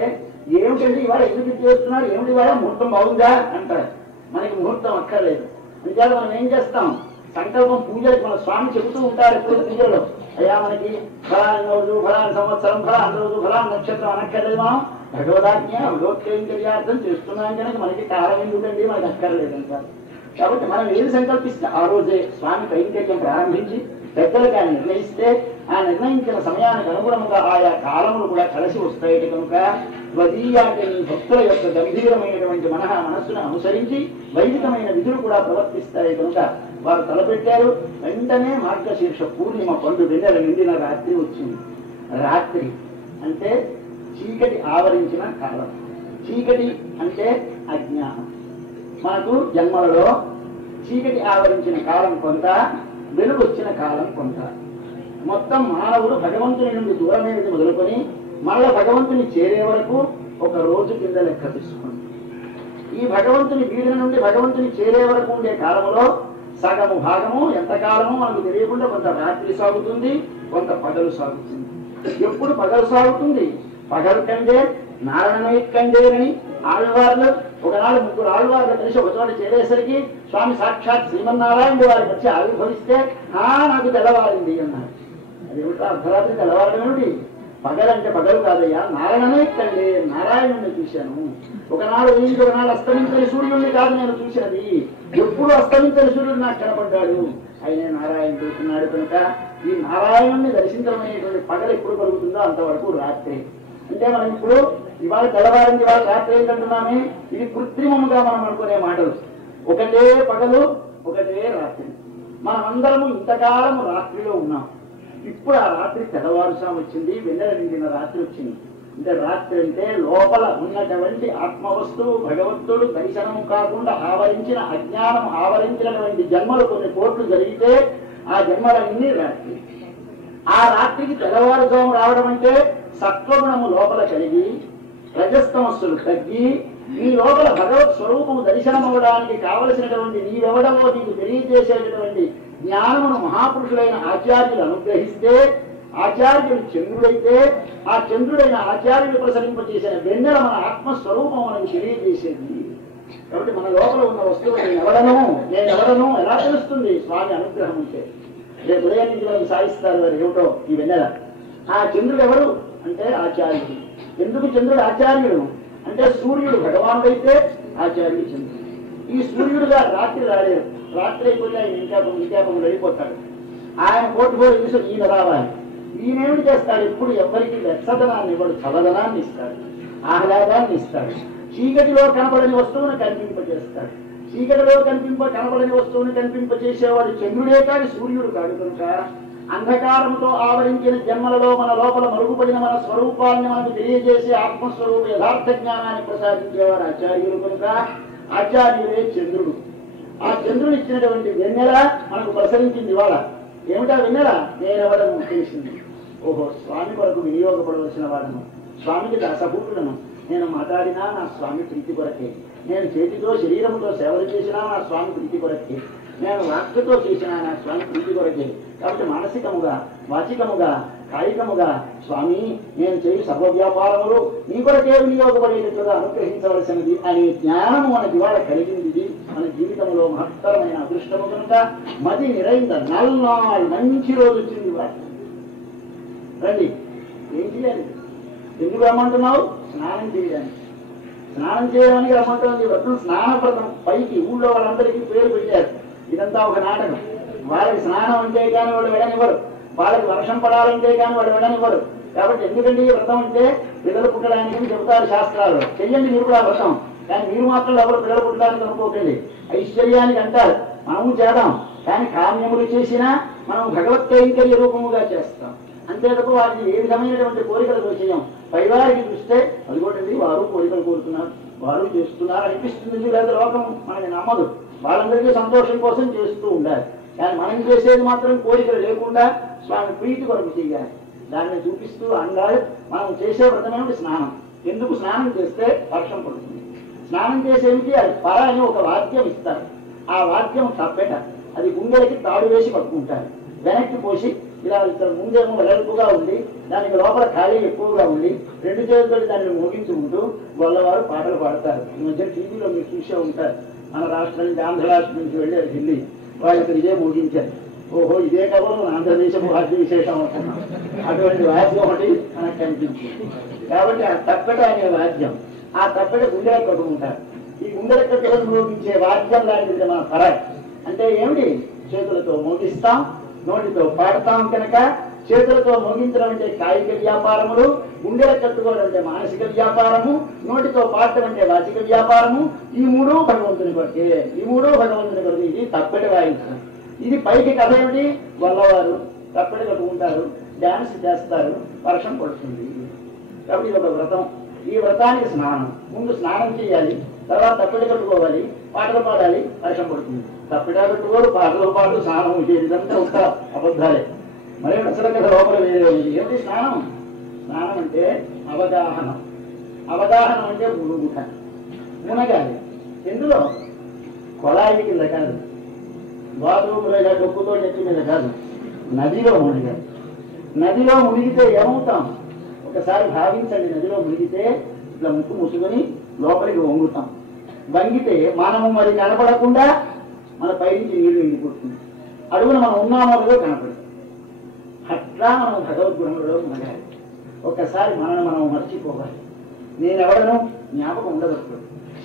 ఏమిటండి ఇవాళ ఎందుకు చేస్తున్నారు, ఏమిటి ఇవాళ ముహూర్తం బాగుందా అంటారు. మనకి ముహూర్తం అక్కర్లేదు. అందుచేత మనం ఏం చేస్తాం? సంకల్పం పూజలకు మన స్వామి చెబుతూ ఉంటారు ఎప్పుడు పూజలో, అయ్యా మనకి ఫలాని రోజు ఫలాని సంవత్సరం ఫలాని రోజు ఫలాని నక్షత్రం అనక్కర్లేదు. మనం భగవదాజ్ఞ భగవత్కైంకర్యార్థం చేస్తున్నాం కనుక మనకి కాలం ఎందుకండి, మనకి అక్కర్లేదు అంటారు. కాబట్టి మనం ఏది సంకల్పిస్తే ఆ రోజే స్వామి కైంకర్యం ప్రారంభించి పెద్దలుగా నిర్ణయిస్తే ఆ నిర్ణయించిన సమయానికి అనుగుణంగా ఆయా కాలములు కూడా కలిసి వస్తాయి కనుక స్వదీయాన్ని భక్తుల యొక్క గంభీరమైనటువంటి మనస్సును అనుసరించి వైదికమైన విధులు కూడా ప్రవర్తిస్తాయి కనుక వారు తలపెట్టారు. వెంటనే మార్గశీర్ష పూర్ణిమ పండు వెన్నెల నిండిన రాత్రి వచ్చింది. రాత్రి అంటే చీకటి ఆవరించిన కాలం. చీకటి అంటే అజ్ఞానం. మనకు జన్మలలో చీకటి ఆవరించిన కాలం కొంత, వెలుగు వచ్చిన కాలం కొంత. మొత్తం మానవుడు భగవంతుని నుండి దూరమైనది మొదలుకొని మళ్ళా భగవంతుని చేరే వరకు ఒక రోజు కింద లెక్క తీసుకుంది. ఈ భగవంతుని వీధి నుండి భగవంతుని చేరే వరకు ఉండే కాలంలో సగము భాగము ఎంతకాలము మనకు తెలియకుండా కొంత రాత్రి సాగుతుంది, కొంత పగలు సాగుతుంది. ఎప్పుడు పగలు సాగుతుంది? పగలు కంటే నారాయణమయ కండేరని ఆళ్వార్లు ఒకనాడు 3 ఆళ్వార్లు కలిసి ఒక చోట చేరేసరికి స్వామి సాక్షాత్ శ్రీమన్నారాయణ వారికి వచ్చి ఆవిర్భవిస్తే నాకు తెల్లవారింది అన్నారు. అదేమిటో అర్ధరాత్రి తెల్లవారడమేమిటి? పగలంటే పగలు కాదయ్యా, నారాయణనే కండి, నారాయణుడిని చూశాను. ఒకనాడు ఏంటి, ఒకనాడు అస్తమించని సూర్యుడిని కాదు నేను చూసినది, ఎప్పుడు అస్తమించని సూర్యుడు నాకు కనపడ్డాడు. ఆయనే నారాయణుడు ఉన్నాడు కనుక ఈ నారాయణుడిని దర్శించడం అనేటువంటి పగలు ఎప్పుడు కలుగుతుందో అంతవరకు రాత్రి. అంటే మనం ఇప్పుడు ఇవాళ తెల్లవారింది, ఇవాళ రాత్రి ఏంటంటున్నామే, ఇది కృత్రిమముగా మనం అనుకునే మాటలు. ఒకటే పగలు, ఒకటే రాత్రి. మనమందరము ఇంతకాలము రాత్రిలో ఉన్నాం. ఇప్పుడు ఆ రాత్రి తెల్లవారుసాము వచ్చింది, వెన్నెల నిండిన రాత్రి వచ్చింది. అంటే రాత్రి అంటే లోపల ఉన్నటువంటి ఆత్మవస్తువు భగవంతుడు దర్శనం కాకుండా ఆవరించిన అజ్ఞానం ఆవరించినటువంటి జన్మలు కొన్ని కోట్లు జరిగితే ఆ జన్మలన్నీ రాత్రి. ఆ రాత్రికి తెల్లవారుజాము రావడం అంటే సత్వగుణము లోపల కలిగి రజస్తమస్సులు తగ్గి నీ లోపల భగవత్ స్వరూపము దర్శనం అవ్వడానికి కావలసినటువంటి నీవెవడవో నీకు తెలియజేసేటటువంటి జ్ఞానమును మహాపురుషులైన ఆచార్యులు అనుగ్రహిస్తే, ఆచార్యుడు చంద్రుడైతే ఆ చంద్రుడైన ఆచార్యుడు ప్రసరింపచేసిన వెన్నెల మన ఆత్మస్వరూపం మనకు తెలియజేసేది. కాబట్టి మన లోపల ఉన్న వస్తువు నేనెవడను ఎలా తెలుస్తుంది? స్వామి అనుగ్రహం ఉంటే. రేపు ఉదయం నుంచి మనకు సాయిస్తారు వారు ఏమిటో ఈ వెన్నెల. ఆ చంద్రుడు ఎవరు అంటే ఆచార్యుడు. ఎందుకు చంద్రుడు ఆచార్యుడు అంటే సూర్యుడు భగవానుడైతే ఆచార్యుడు చంద్రుడు. ఈ సూర్యుడుగా రాత్రి రాలేరు, రాత్రి అయిపోతే ఆయన ఇంకాపము వెళ్ళిపోతాడు. ఆయన కోటుకోరు చూసి ఈయన రావాలి. ఈయనేమిటి చేస్తాడు? ఎప్పుడు ఎవరికి వెచ్చదనాన్ని ఇవ్వడు, చల్లదనాన్ని ఇస్తాడు, ఆహ్లాదాన్ని ఇస్తాడు. చీకటిలో కనపడని వస్తువును కనిపింపజేస్తాడు. చీకటిలో కనపడని వస్తువును కనిపింపజేసేవాడు చంద్రుడే కాని సూర్యుడు కాడు. కనుక అంధకారంతో ఆవరించిన జన్మలలో మన లోపల మరుగుపడిన మన స్వరూపాన్ని మనకు తెలియజేసే ఆత్మస్వరూప యథార్థ జ్ఞానాన్ని ప్రసాదించేవారు ఆచార్యులు. కనుక ఆచార్యుడే చంద్రుడు. ఆ చంద్రుడు ఇచ్చినటువంటి వెన్నెల మనకు ప్రసరించింది. ఇవాళ ఏమిటా వెన్నెల? నేనెవడను తెలిసింది. ఓహో, స్వామి కొరకు వినియోగపడవలసిన వాడను, స్వామికి దాసభూతులను. నేను మాట్లాడినా నా స్వామి ప్రీతి కొరకే, నేను చేతితో శరీరముతో సేవలు చేసినా నా స్వామి ప్రీతి కొరకే, నేను వాక్యతో చేసినా నా స్వామి ప్రీతి కొరకే. కాబట్టి మానసికముగా, వాచికముగా, కాయికముగా స్వామి నేను చేయి సర్వ వ్యాపారములు నీ కొరకే వినియోగపడేటట్లుగా అనుగ్రహించవలసినది అనే జ్ఞానము మనకి ఇవాళ కలిగింది. మన జీవితంలో మహత్తరమైన అదృష్టము కనుక మది నిరైంద నల్నాడు మంచి రోజు వచ్చింది. రండి, ఏం చేయాలి? ఎందుకు రమ్మంటున్నావు? స్నానం చేయడానికి. స్నానం చేయడానికి రమ్మంటుంది. వ్రతం స్నాన వ్రతం. పైకి ఊళ్ళో వాళ్ళందరికీ పేరు పెట్టారు. ఇదంతా ఒక నాటకం. వాళ్ళకి స్నానం అంటే కానీ వాళ్ళు వెళ్ళనివ్వరు, వాళ్ళకి వర్షం పడాలంటే కానీ వాళ్ళు వెళ్ళనివ్వరు. కాబట్టి ఎందుకంటే ఈ వ్రతం అంటే పిల్లలు పుట్టడానికి చెబుతారు శాస్త్రాలు. చెయ్యండి మీరు కూడా వ్రతం, కానీ మీరు మాత్రం ఎవరు పిల్లలు పుట్టడానికి అనుకోకండి. ఐశ్వర్యానికి అంటారు, మనము చేద్దాం, కానీ కామ్యములు చేసినా మనం భగవత్ కైంకర్య రూపముగా చేస్తాం. అంతే తప్ప వారికి ఏ విధమైనటువంటి కోరికలు చేయం. పైవారికి చూస్తే అదిగోటండి వారు కోరికలు కోరుతున్నారు, వారు చేస్తున్నారు అనిపిస్తుంది. లేదా లోకం మనకి నమ్మదు. వాళ్ళందరికీ సంతోషం కోసం చేస్తూ ఉండాలి. కానీ మనం చేసేది మాత్రం కోరికలు లేకుండా స్వామి ప్రీతి కొరకు చేయాలి. దాన్ని చూపిస్తూ అండాలి. మనం చేసే వ్రతమేమిటి? స్నానం. ఎందుకు స్నానం చేస్తే వర్షం పడుతుంది. స్నానం చేసేమిటి? అది పర అని ఒక వాద్యం ఇస్తారు. ఆ వాద్యం తప్పెట. అది గుండెలకి తాడు వేసి పట్టుకుంటారు. వెనక్కి పోసి ఇలా ముందేమో వెడల్పుగా ఉండి దానికి లోపల ఖాళీ ఎక్కువగా ఉండి రెండు చేతులతో దాన్ని మోగించుకుంటూ గొల్లవారు పాటలు పాడతారు. ఈ మధ్య టీవీలో మీరు చూసే ఉంటారు. మన రాష్ట్రం నుంచి ఆంధ్ర రాష్ట్రం నుంచి వెళ్ళారు ఢిల్లీ, వాళ్ళకి ఇదే మోగించారు. ఓహో, ఇదే కబురు ఆంధ్రదేశము వాద్య విశేషం అనుకున్నాం. అటువంటి వాద్యం ఒకటి మనకు కనిపించింది. కాబట్టి ఆ తప్పెట అనే వాద్యం, ఆ తప్పెట గుండెలకు కట్టుకుంటారు. ఈ గుండెలకు కట్టుకొని మోగించే వాద్యం లాంటిది మన పర. అంటే ఏమిటి? చేతులతో మోగిస్తాం, నోటితో పాడతాం. కనుక చేతులతో మోగించడం అంటే కాయిక వ్యాపారములు, గుండెలకు కట్టుకోవడం అంటే మానసిక వ్యాపారము, నోటితో పాడటం అంటే వాచిక వ్యాపారము. ఈ మూడు భగవంతుని కొరకే, ఈ మూడు భగవంతుని కొరకు. ఇది తప్పెట వాయించడం. ఇది పైకి కథ ఏమిటి? గొల్లవారు తప్పెట కట్టుకుంటారు, డ్యాన్స్ చేస్తారు, వర్షం పడుతుంది. కాబట్టి ఇది ఒక వ్రతం. ఈ వ్రతానికి స్నానం. ముందు స్నానం చేయాలి, తర్వాత తప్పెట కట్టుకోవాలి, పాటలు పాడాలి, వర్షం పడుతుంది. తప్పెట కట్టుకోరు, పాటలు పాటు స్నానం ఇదంతా ఒక అబద్ధాలే. మరి అసలు కదా లోపల వేరే ఉంది. ఏమిటి స్నానం? స్నానం అంటే అవగాహన. అవగాహన అంటే మునుగుట, మునగాలి. ఎందులో? కొలాయి కింద కాదు, బాత్రూంలో డొక్కుతో నెత్తి మీద కాదు, నదిలో మునిగాలి. నదిలో మునిగితే ఏమవుతాం? ఒకసారి భావించండి. నదిలో మునిగితే ఇట్లా ముక్కు ముసుకొని లోపలికి వంగుతాం. వంగితే మనము మరి కనపడకుండా మన పైనుంచి నీళ్లు ఎండిపోతుంది. అడుగున మనం ఉన్నామో లేదో కనపడదు. అట్లా మనం భగవద్గుణంలో మునగాలి. ఒక్కసారి మనల్ని మనం మర్చిపోవాలి. నేనెవడను జ్ఞాపకం ఉండదు,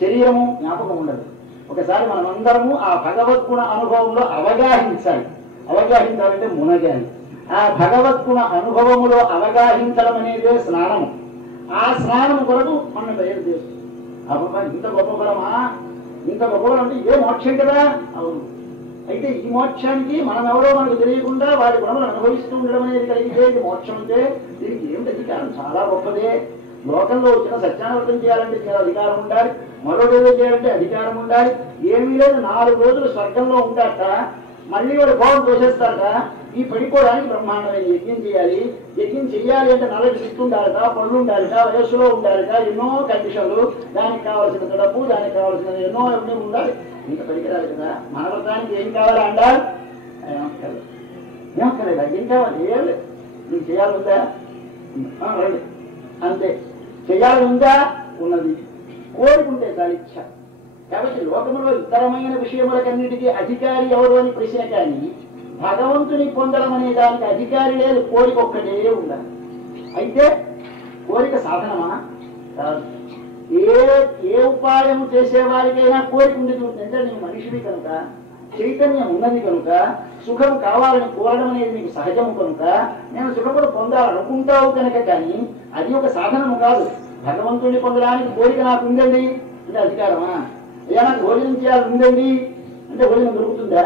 శరీరము జ్ఞాపకం ఉండదు. ఒకసారి మనమందరము ఆ భగవద్గుణ అనుభవంలో అవగాహించాలంటే మునగాలి. ఆ భగవద్గుణ అనుభవములో అవగాహించడం అనేదే స్నానము. ఆ స్నానము కొరకు మనం బయలు చేస్తుంది. అబ్బా ఇంత గొప్ప బలమా, ఇంత గొప్ప బలం అంటే ఇదే మోక్షం కదా. అవును. అయితే ఈ మోక్షానికి మనం ఎవరో మనకు తెలియకుండా వారి గుణములు అనుభవిస్తూ ఉండడం అనేది కలిగితే ఇది మోక్షం అంటే దీనికి ఏమిటి అధికారం? చాలా గొప్పదే. లోకంలో వచ్చిన సత్యానవృతం చేయాలంటే చాలా అధికారం ఉండాలి, మరొకటి చేయాలంటే అధికారం ఉండాలి. ఏమీ లేదు, 4 రోజులు స్వర్గంలో ఉంటారట, మళ్ళీ వాడు భోగం తోసేస్తారట. ఈ పడిపోవడానికి బ్రహ్మాండమైన యజ్ఞం చేయాలి. యజ్ఞం చెయ్యాలి అంటే నల్లటి చుట్టూ ఉండాలట, పళ్ళు ఉండాలిట, వయస్సులో ఉండాలిట, ఎన్నో కండిషన్లు, దానికి కావాల్సిన డబ్బు, దానికి కావాల్సిన ఎన్నో ఎన్ని ఉండాలి. ఇంకా పనికిరాలి కదా. మన వ్రతానికి ఏం కావాలా అంటారు? ఏమక్కర్లేదు, ఏం కావాలి? ఏం లేదు. నీకు చేయాలి ఉందా? రండి అంతే. చేయాలి ఉందా? ఉన్నది. కోరుకుంటే దాని ఇచ్చ. కాబట్టి లోకంలో ఇతరమైన విషయములకన్నిటికీ అధికారి ఎవరు అని ప్రశ్న, కానీ భగవంతుని పొందడం అనే దానికి అధికారి లేదు, కోరిక ఒక్కటే ఉండాలి. అయితే కోరిక సాధనమా? కాదు. ఏ ఉపాయము చేసేవారికైనా కోరిక ఉండేది అంటే నేను మనిషివి కనుక, చైతన్యం ఉన్నది కనుక, సుఖం కావాలని కోరడం అనేది నీకు సహజము కనుక నేను సుఖమును పొందాలనుకుంటావు కనుక, కానీ అది ఒక సాధనము కాదు. భగవంతుడిని పొందడానికి కోరిక నాకు ఉందండి అంటే అధికారమా? అయ్యా నాకు భోజనం చేయాలి ఉందండి అంటే భోజనం దొరుకుతుందా?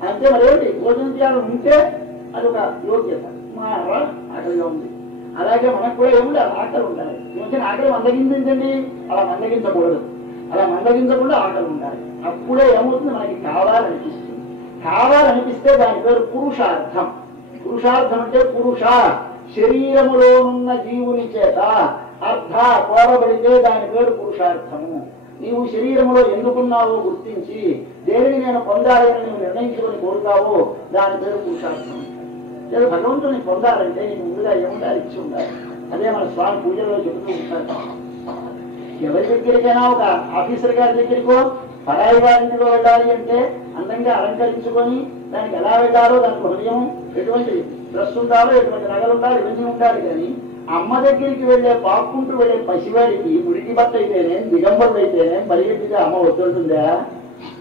అంతే. మరేమిటి? భోజనం చేయాలని ఉంటే అది ఒక యోగ్యత. మా ఆకలిగా ఉంది. అలాగే మనకు కూడా ఏముంది? ఆకలి ఉండాలి. వచ్చిన ఆకలి మందగించండి, అలా మందగించకూడదు. అలా మందగించకుండా ఆకలి ఉండాలి. అప్పుడే ఏమవుతుంది? మనకి కావాలనిపిస్తుంది. కావాలనిపిస్తే దాని పేరు పురుషార్థం. పురుషార్థం అంటే పురుష శరీరములోనున్న జీవుని చేత అర్థ కోరబడితే దాని పేరు పురుషార్థము. నీవు శరీరములో ఎందుకున్నావో గుర్తించి దేనిని నేను పొందాలి అని నువ్వు నిర్ణయించుకొని కోరుతావో దాని పేరు పురుషార్థం. లేదా భగవంతుని పొందాలంటే నీకు ముందుగా ఏముండాలి? ఇచ్చి ఉండాలి. అదే మన స్వామి పూజల్లో చెబుతూ ఉంటారు. ఎవరి దగ్గరికైనా ఒక ఆఫీసర్ గారి దగ్గరికో పరాయి వారింటిలో వెళ్ళాలి అంటే అందంగా అలంకరించుకొని దానికి ఎలా వెళ్ళాలో దానికి హృదయం, ఎటువంటి డ్రెస్ ఉండాలో, ఎటువంటి నగలు ఉండాలి, ఇవన్నీ ఉండాలి. కానీ అమ్మ దగ్గరికి వెళ్ళే పాక్కుంటూ వెళ్ళే పసివాడికి మురికి బట్ట అయితేనే, దిగంబరుడు అయితేనే పరిగెత్తితే అమ్మ వస్తుంటుందా?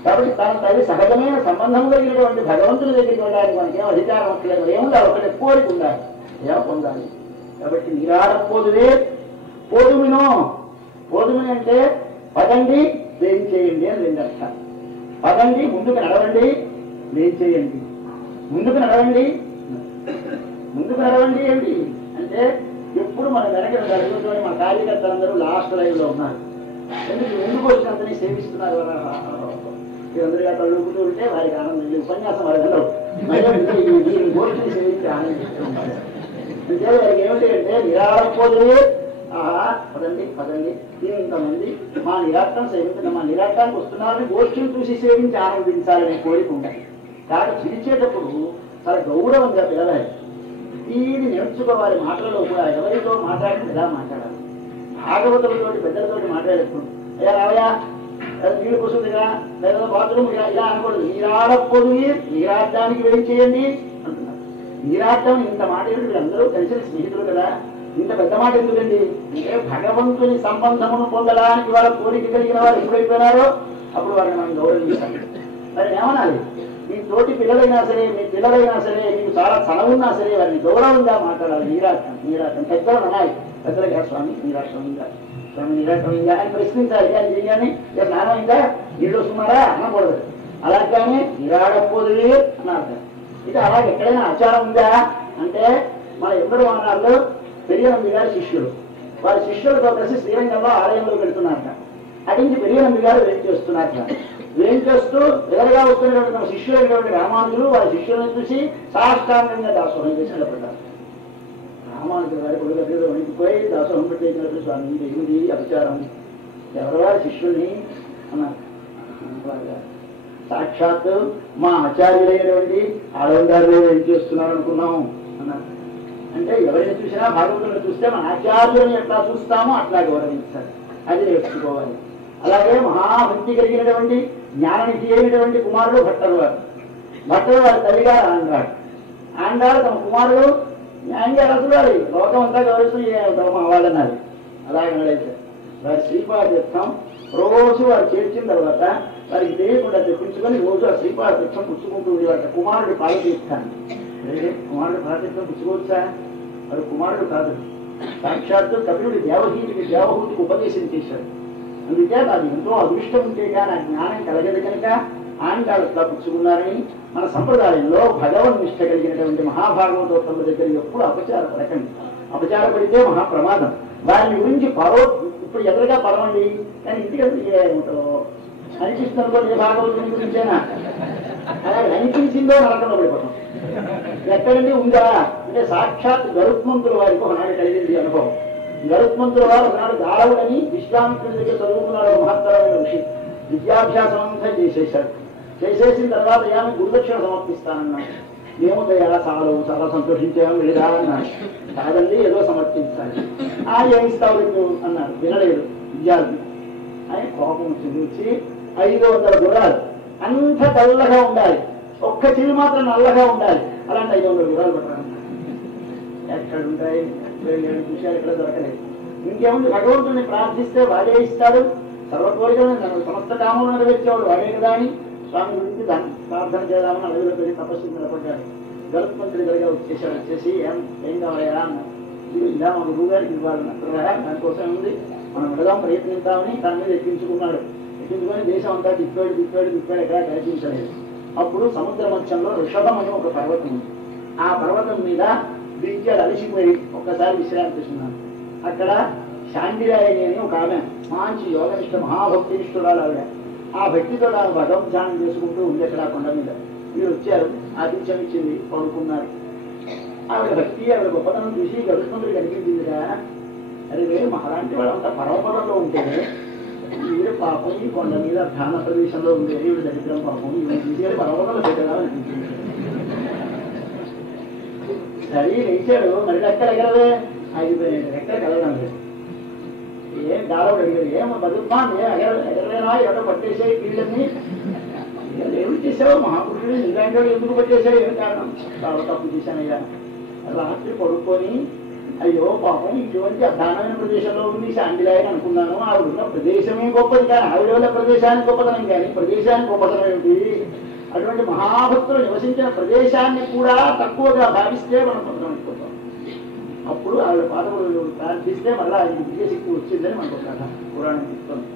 కాబట్టి తన తల్లి సహజమైన సంబంధం కలిగినటువంటి భగవంతుని దగ్గరికి వెళ్ళడానికి మనకి ఏం అధికారం అక్కలేదు. ఏముండాలి? ఒకటి కోరిక ఉండాలి, ఏమో పొందాలి. కాబట్టి నిరాడపోదువే పోదుమినో. పోదుమిని అంటే పదండి ఏం చేయండి అని 2 అర్థాలు. పదండి ముందుకు నడవండి, ఏం చేయండి. ముందుకు నడవండి, ముందుకు నడవండి ఏంటి అంటే ఎప్పుడు మన వెనక జరుగుతుంది. మన కార్యకర్తలందరూ లాస్ట్ లైవ్ లో ఉన్నారు. ఎందుకు? ముందుకు వచ్చినంతని సేవిస్తున్నారు. వీరందరిగా తల్లుకుంటూ ఉంటే వారికి ఆనందం. ఉపన్యాసం వారిలో దీని గోష్ఠిని సేవించి ఆనందిస్తూ ఉంటారు. అంటే వారికి ఏమిటి అంటే నిరాడపోదువే. పదండి పదండి, ఇంతమంది మా నిరాటం సేవించిన, మా నిరాటానికి వస్తున్నారని గోష్ఠిని చూసి సేవించి ఆనందించాలనే కోరిక ఉంటాయి. కాబట్టి పిలిచేటప్పుడు చాలా గౌరవంగా పిలవాలి. ఇది నేర్చుకోవాలి. మాటలలో కూడా ఎవరితో మాట్లాడితే ఎలా మాట్లాడాలి. భాగవతులతోటి పెద్దలతోటి మాట్లాడేప్పుడు అయ్యా రావయా నీళ్ళు కూర్చుందిగా, లేదా బాత్రూమ్ ఇలా అనకూడదు. నీరాడపోదు, నీరాటానికి వేడి చేయండి అంటున్నారు. నీరాటం ఇంత మాట ఏంటి? వీళ్ళందరూ కలిసిన స్నేహితులు కదా, ఇంత పెద్ద మాట ఎందుకండి అంటే భగవంతుని సంబంధమును పొందడానికి వాళ్ళ కోరిక కలిగిన వారు ఎప్పుడైపోయినారో అప్పుడు వారిని మనం గౌరవించాలి. మరి ఏమనాలి? మీ తోటి పిల్లలైనా సరే, మీ పిల్లలైనా సరే, మీకు చాలా చనవున్నా సరే వారిని గౌరవంగా మాట్లాడాలి. నీరాటం పెద్దలు అనాలి. పెద్దలుగా స్వామి నీరాటం ఇంకా, స్వామి నీరాటం ఇంకా అని ప్రశ్నించాలి. కానీ చెయ్యాలి స్నానం ఇంకా నీళ్ళు వస్తున్నారా అనకూడదు. అలాగే నిరాడపోదువే అన్నారు. ఇది అలాగే ఎక్కడైనా ఆచారం ఉందా అంటే మన ఎప్పుడు వాహనాల్లో పెరియనంబి గారి శిష్యులు, వారి శిష్యులతో కలిసి శ్రీరంగంలో ఆలయంలో పెడుతున్నారట. అటించి పెరియనంబి గారు వేం చేస్తున్నారట. వేం చేస్తూ ఎదురుగా వస్తున్నటువంటి మన శిష్యులైనటువంటి రామానుజులు వారి శిష్యులను చూసి సాష్టాంగంగా దాసోహం చేసి నిలబడ్డారు. రామానుజులు గారి కొడుకు దగ్గర వణికిపోయి దాసోహం పెట్టేసినట్టు స్వామి ఏమిటి అపచారం, ఎవరి వారి శిష్యుల్ని అన్నారు. సాక్షాత్ మా ఆచార్యులైనటువంటి ఆడవారు ఏం చేస్తున్నారు అనుకున్నాము అన్నారు. అంటే ఎవరిని చూసినా భాగవతులను చూస్తే మన ఆచార్యులను ఎట్లా చూస్తామో అట్లా గౌరవించాలి. అది నేర్చుకోవాలి. అలాగే మహాభక్తి కలిగినటువంటి జ్ఞాననిధి అయినటువంటి కుమారుడు భట్టరు వారు. భట్టరు వారి తల్లిగారు ఆంధ్రాడు. ఆండాడు తమ కుమారుడు న్యాయంగా ఎలా చూడాలి, లోకం అంతా గౌరవిస్తుంది మా వాళ్ళన్నారు. అలాగనైతే వారి శ్రీపాద తీర్థం రోజు వారు చేర్చిన తర్వాత వారికి తెలియకుండా తెప్పించుకొని రోజు ఆ శ్రీపాద తీర్థం పుచ్చుకుంటూ ఉండేవాట. కుమారుడు పాల తీర్థాన్ని కుమారుడు పాల తీర్థం పుచ్చుకోవచ్చా? వాడు కుమారుడు కాదు, సాక్షాత్తు కపిలుడి దేవహూతికి ఉపదేశం చేశాడు. అందుచేత అది ఎంతో అదృష్టం ఉంటే కానీ ఆ జ్ఞానం కలగదు కనుక ఆండాళ్ళట్లా పుచ్చుకున్నారని మన సంప్రదాయంలో భగవన్ నిష్ట కలిగినటువంటి మహాభాగవతోత్తముల దగ్గర ఎప్పుడు అపచారపడకండి. అపచారపడితే మహాప్రమాదం. వారిని గురించి ఇప్పుడు ఎదురుగా పడవండి కానీ ఇంటికి ఏమిటో అనిపిస్తున్నదో ఏ భాగవతం గురించేనా అలాగే అనిపించిందో నరకంలో పడిపోతాం. ఎక్కడండి ఉందా అంటే సాక్షాత్ గరుత్మంతుల వారికి ఒకనాడు కలిగింది అనుభవం. గరుత్మంతుల వారు ఒకనాడు గాలవుడని విశ్వామిత్రుడి దగ్గర చదువుకున్నాడు. మహత్తరమైన విషయం విద్యాభ్యాసం అంతా చేసేశాడు. చేసేసిన తర్వాత ఏమి గురుదక్షిణ సమర్పిస్తానన్నాడు. ఏముందయ్యా చాలా సంతోషించాము లేదా అన్నాడు. కాదండి ఏదో సమర్పించాలి. ఏమి ఇస్తావు అన్నాడు. వినలేదు విద్యార్థి అని కోపం వచ్చి 500 గుర్రాలు అంత తెల్లగా ఉండాలి, ఒక్క చెవి మాత్రం నల్లగా ఉండాలి, అలాంటి 500 గుర్రాలు పట్టాలన్నాడు. ఎక్కడ ఉంటాయి? 7 విషయాలు ఎక్కడ దొరకలేదు. ఇంకేముంది, భగవంతుడిని ప్రార్థిస్తే వాడే ఇస్తాడు. సర్వకోరికలను సమస్త కామం నెరవేర్చేవాడు వాడే కదా అని స్వామి గురించి దాన్ని ప్రార్థన చేద్దామని అడవిలో పెట్టి తపస్సు నిలబడ్డాడు. గరుత్మంతుడి దగ్గర వచ్చేసి ఏం కావాలయా అన్నారు. ఇలా మా గురువు గారికి ఇవ్వాలన్నారు. దానికోసం ఉంది, మనం విడదాం ప్రయత్నిద్దామని దాని మీద ఎక్కించుకున్నాడు. ఎక్కించుకొని దేశం అంతా తిప్పాడు ఎక్కడా కనిపించలేదు. అప్పుడు సముద్ర మధ్యంలో ఋషభం అని ఒక పర్వతం ఉంది. ఆ పర్వతం మీద దించాడు అలసిపోయి ఒక్కసారి విశ్రాంతి తీసుకున్నాను. అక్కడ శాంతిరాయని అని ఒక ఆమె మంచి యోగనిష్ట మహాభక్తినిష్ఠురాలు ఆవిడ. ఆ భక్తితో ఆమె భగవద్ ధ్యానం చేసుకుంటూ ఉంది అక్కడ కొండ మీద. మీరు వచ్చారు, ఆతిథ్యం ఇచ్చింది, పడుకున్నారు. ఆవిడ భక్తి ఆవిడ గొప్పతనం చూసి గరుత్మంతుడికి అనిపించిందిగా, అరే మహాలాంటి వాడు అంత పర్వపదంలో ఉంటే ఈవిడ పాపం ఈ కొండ మీద ధ్యాన ప్రదేశంలో ఉంది, ఈవిడ దరిద్రం పాపం ఈవిడ తీసుకెళ్ళి పర్వతంలో పెట్టదా అనిపించింది. సరే లేచాడు, మరి రెక్కలు ఎగరవే, ఆగిపోయాడు. రెక్కలు కలగడం లేదు. ఏం గాలవుడు అడిగాడు, ఏం బతుకుమా ఎగరలేనా, ఎవడో పట్టేసాయి కీళ్ళని, ఏమి చేసావు మహాపురుషుడు, నిజాంగా ఎందుకు పట్టేసావు, ఏమి కారణం? చాలా తప్పు చేశానయ్యా. రాత్రి పడుకొని అయ్యో పాపం ఇటువంటి అధ్వానమైన ప్రదేశంలో ఉంది శాంతిరాయని అనుకున్నాను. ఆవిడ ఉన్న ప్రదేశమే గొప్పది కానీ ఆవిడ వల్ల ప్రదేశానికి గొప్పతనం కానీ ప్రదేశానికి గొప్పతనం ఏమిటి? అటువంటి మహాభక్తులు నివసించిన ప్రదేశాన్ని కూడా తక్కువగా భావిస్తే మనం పొందమైపోతాం. అప్పుడు ఆవిడ పాదములు ప్రార్థిస్తే మళ్ళీ ఆయన విజయశక్తి వచ్చిందని మనకు కథ పురాణం చెప్తుంది.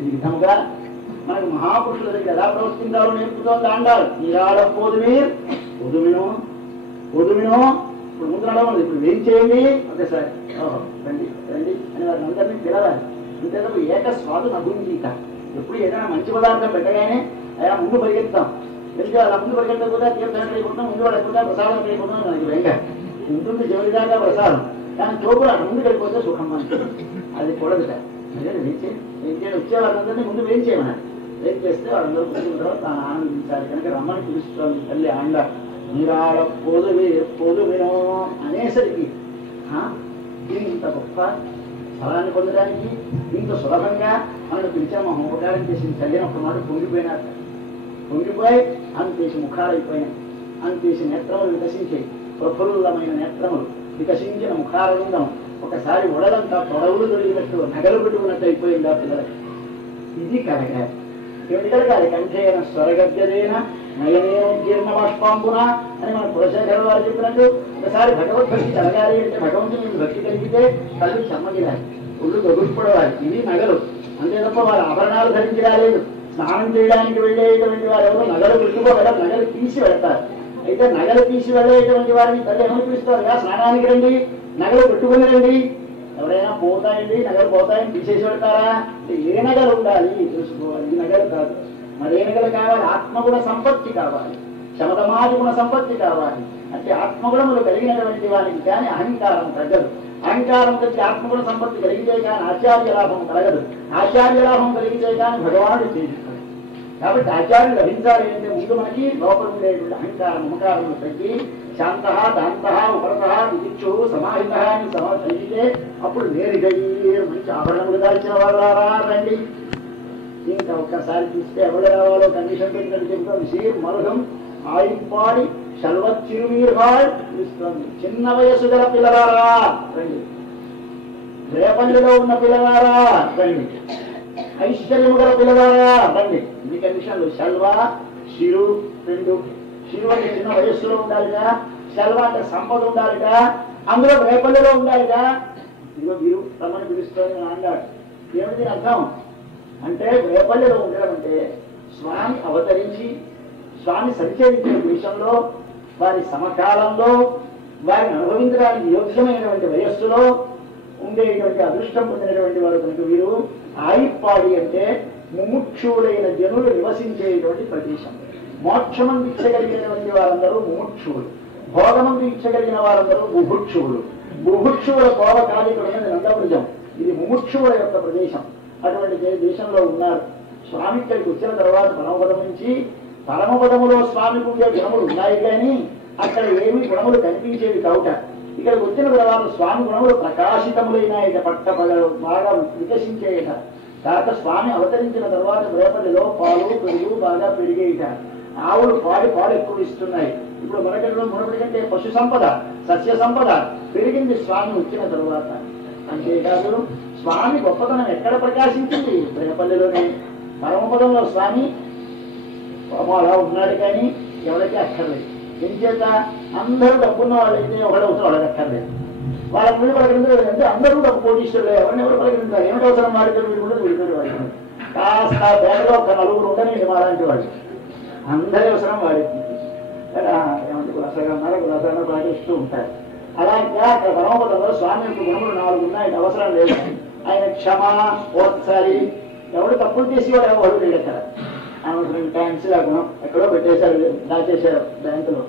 ఈ విధముగా మనకు మహాపురుషుల దగ్గర ఎలా ప్రవర్తించాలో నేర్పుతోంది ఆండాలు. ఈరాడ పొదుమినో ఇప్పుడు ముందు నడవాలి, ఇప్పుడు ఏం చేయండి ఒకేసారి రండి రండి అని వారిని అందరినీ పిలవాలి. అంతే తప్ప ఏకస్వాదు నభుంజీత. ఎప్పుడు ఏదైనా మంచి పదార్థం పెట్టగానే అలా ముందు పరిగెత్తాం. ఎందుకంటే అలా ముందు పరిగెత్తకుండా తీర్థం అయిపోతాం, ముందు వాడకుండా ప్రసాదం అయిపోతాం. మనకి వెంక ఉంటుంది చివరిదాకా ప్రసాదం, కానీ చోపులు అక్కడ ముందు వెళ్ళిపోతే సుఖం మనకి. అది కూడదు సార్. అదే వచ్చే వాళ్ళందరినీ ముందు వేం చేయమన్నారు. వేం చేస్తే వాళ్ళందరూ కూర్చున్న తర్వాత తాను ఆనందించాలి కనుక రమ్మని పిలుస్తుంది తల్లి ఆండ. నీరాడ పొదువినో అనేసరికి ఇంత గొప్ప ఫలాన్ని పొందడానికి ఇంత సులభంగా మనకు పిలిచాము. ఉపకారం చేసింది చదివినప్పుడు మాట పొంగిపోయినారు. పొంగిపోయి అంతేసి ముఖాలు అయిపోయినాయి, అంతేసి నేత్రములు వికసించాయి. ప్రఫుల్లమైన నేత్రములు, వికసించిన ముఖారవిందం. ఒకసారి ఉడలంతా తొడవులు దొరికినట్టు నగలు పెట్టుకున్నట్టు అయిపోయింది ఆ పిల్లలకి. ఇది కలగాలి. ఏమిటి కలగాలి? కంఠేన స్వరగద్యదేన నయనేనం జీర్ణ బాష్పాంబున అని మన కులశేఖర వారు చెప్పినట్టు ఒకసారి భగవద్భక్తి కలగాలి అంటే భగవంతుని భక్తి కలిగితే కళ్ళు చెమ్మగిలాలి, ఒళ్ళు గొగుపడవాలి. ఇవి నగలు. అంతే తప్ప వారు ఆభరణాలు ధరించి రాలేదు. స్నానం చేయడానికి వెళ్ళేటువంటి వారు ఎవరు నగలు పెట్టుకోగలరు, నగలు తీసి వెళ్తారు. అయితే నగలు తీసి వెళ్ళేటువంటి వారిని తల్లి ఏమని పిలుస్తారు? స్నానానికి రండి, నగలు పెట్టుకుని రండి. ఎవరైనా పోతాయండి, నగలు పోతాయని తీసేసి వెళ్తారా? ఏ నగలు ఉండాలి తెలుసుకోవాలి. ఈ నగలు కాదు, మరే నగలు కావాలి? ఆత్మగుణ సంపత్తి కావాలి, శమదమాది గుణ సంపత్తి కావాలి. అంటే ఆత్మగుణములు కలిగినటువంటి వారికి కానీ అహంకారం తగ్గదు. అహంకారం కలిగి ఆత్మగుణ సంపత్తి కలిగితే కానీ ఆచార్య లాభం కలగదు. ఆచార్య లాభం కలిగితే కానీ భగవానుడు చేస్తాడు. కాబట్టి ఆచార్యులు లభించాలి అంటే ముందు మనకి లోపల ఉండేటువంటి అహంకారం మమకారములు తగ్గి శాంత దాంత ఉపరత విదిక్షు సమాహిత అని సమర్థించితే అప్పుడు నేరుగా మంచి ఆభరణములు దాల్చిన వాళ్ళారా రండి. ఇంకా ఒక్కసారి చూస్తే ఎవరు రావాలో కండిషన్ పెట్టినట్టు చెప్తాం. శ్రీ మరుగం ఆయింపాడి శల్వచ్చిరుమీర్హాళ్ పిలుస్తోంది. చిన్న వయసు గల పిల్లలారా రండి, రేపల్లిలో ఉన్న పిల్లలారా రండి, ఐశ్వర్యము గల పిల్లలారా రండి. ఈ కండిషన్లు శల్వ శిరు రెండు. శిరు అంటే చిన్న వయస్సులో ఉండాలిగా, శల్వ అంటే సంపద ఉండాలిగా, అందులో రేపల్లిలో ఉండాలిగా. ఇదిగో మీరు తమని పిలుస్తోంది అన్నాడు. ఏమిటి దీని అర్థం అంటే, రేపల్లిలో ఉండడం అంటే స్వామి అవతరించి స్వామి సంచరించిన దేశంలో వారి సమకాలంలో వారిని అనుభవించడానికి యోగ్యమైనటువంటి వయస్సులో ఉండేటువంటి అదృష్టం పొందినటువంటి వారు కనుక వీరు. ఆయిప్పాడి అంటే ముముక్షువులైన జనులు నివసించేటువంటి ప్రదేశం. మోక్షమందు ఇచ్చగలిగినటువంటి వారందరూ ముముక్షువులు, భోగమందు ఇచ్చగలిగిన వారందరూ బుభుక్షువులు. బుభుక్షువుల కోపకాలికుడైన నందవృజం, ఇది ముముక్షువుల యొక్క ప్రదేశం. అటువంటి దేశంలో ఉన్నారు. స్వామి ఇక్కడికి వచ్చిన తర్వాత పరమపదం నుంచి, పరమపదములో స్వామికి ఉండే గుణములు ఉన్నాయి కానీ అక్కడ ఏమి గుణములు కనిపించేవి కావుట. ఇక్కడికి వచ్చిన తర్వాత స్వామి గుణములు ప్రకాశితములైనాయట, బాగా వికసించేయట. కాక స్వామి అవతరించిన తర్వాత రేపల్లిలో పాలు పెరుగు బాగా పెరిగేయట. ఆవులు పాలు ఎక్కువ ఇస్తున్నాయి. ఇప్పుడు మునపటి కంటే పశు సంపద, సస్య సంపద పెరిగింది స్వామి వచ్చిన తర్వాత. అంతేకాదు స్వామి గొప్పతనం ఎక్కడ ప్రకాశించింది? రేపల్లిలోనే. పరమపదంలో స్వామి అలా ఉన్నాడు కానీ ఎవరికి అక్కర్లేదు. ఎంచేత అందరూ డబ్బున్న వాళ్ళైతే ఒకడవుతారు, వాళ్ళకి అక్కర్లేదు. వాళ్ళ ముందు పలకరించారు అంటే అందరూ డబ్బు కోటీశ్వరులే, ఎవరిని ఎవరు పలకరించారు? ఏమిటి అవసరం వాడితో వీడుకుంటే వీడిపోయి వాడికి కాస్త పేదలో ఒక నలుగురు ఉండని మాలాంటి వాళ్ళు, అందరి అవసరం వాడికి. ఏమంటే గులసగా ఉన్నారు, గులసగా పాటిస్తూ ఉంటారు. అలాగే అక్కడ పరమపదంలో స్వామి యొక్క గుణములు 4 ఉన్నాయి, అవసరం లేదు. ఆయన క్షమ, ఓత్సారి, ఎవడు తప్పులు చేసేవాడు ఎవరు లేడు అక్కడ. అనవసరం ట్యాంక్స్ ఆ గుణం ఎక్కడో పెట్టేశారు, దాచేశారు బ్యాంకులో.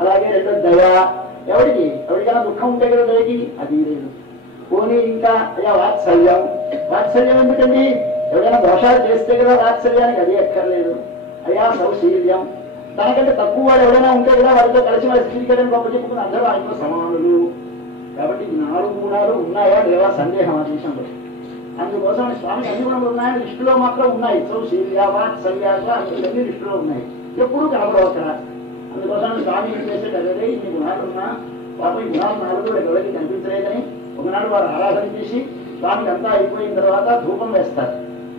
అలాగే రెండో దయ, ఎవరికైనా దుఃఖం ఉంటే కదా దయకి, అది లేదు. పోనీ ఇంకా అయ్యా వాత్సల్యం. వాత్సల్యం ఎందుకండి? ఎవరైనా దోషాలు చేస్తే కదా వాత్సల్యానికి, అది ఎక్కర్లేదు. అయ్యా సౌశీల్యం, తనకంటే తక్కువ వాడు ఎవరైనా ఉంటే కదా వారితో కలిసి వారి స్థితికరణ గొప్ప చెప్పుకుని అందరూ ఆయనతో సమానులు. కాబట్టి 4 గుణాలు ఉన్నాయా లేవా సందేహం ఆ దేశంలో. అందుకోసం స్వామి అన్ని గుణములు ఉన్నాయని లిస్టులో మాత్రం ఉన్నాయి. సౌశీల్య, వాత్సల్య అన్ని లిస్టులో ఉన్నాయి, ఎప్పుడూ కనపడవు అక్కడ. అందుకోసం స్వామి ఏం చేసేటదే ఇన్ని గుణాలు ఉన్నా పాపం ఈ గుణాలు 4 ఎవరికి కనిపించలేదని ఒకనాడు వారు ఆరాధన చేసి స్వామికి అంతా అయిపోయిన తర్వాత ధూపం వేస్తారు.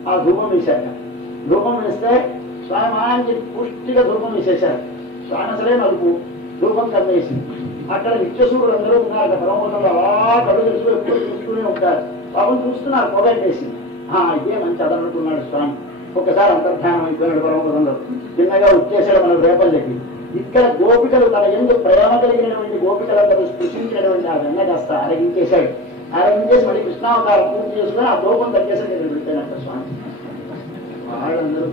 ఆ ధూపం వేశాక ధూపం వేస్తే స్వామి ఆయన పూర్తిగా ధూపం వేసేశారు. స్వామి అసలే నలుపు, ధూపం కమ్మేసి అక్కడ నిత్యసూరులు అందరూ ఉన్నారు. పరమపదంలో అలా కళ్ళు తెలుసు ఎప్పుడు చూస్తూనే ఉంటారు. పాపం చూస్తున్నారు, పొగట్టేసి ఇదే మంచి అదనుకున్నాడు స్వామి. ఒక్కసారి అంతర్ధానం అయిపోయినాడు పరమపదంలో. చిన్నగా వచ్చేసాడు మన రేపల్లికి. ఇక్కడ గోపికలు తన ఎందుకు ప్రేమ కలిగినటువంటి గోపికలందరూ స్పృశించినటువంటి ఆ వెన్న కాస్త అరగించేశాడు. అరగించేసి మళ్ళీ కృష్ణావతారం పూర్తి చేసుకుని ఆ దూపం తగ్గేసి నేను పెట్టానంట స్వామి. వాళ్ళందరూ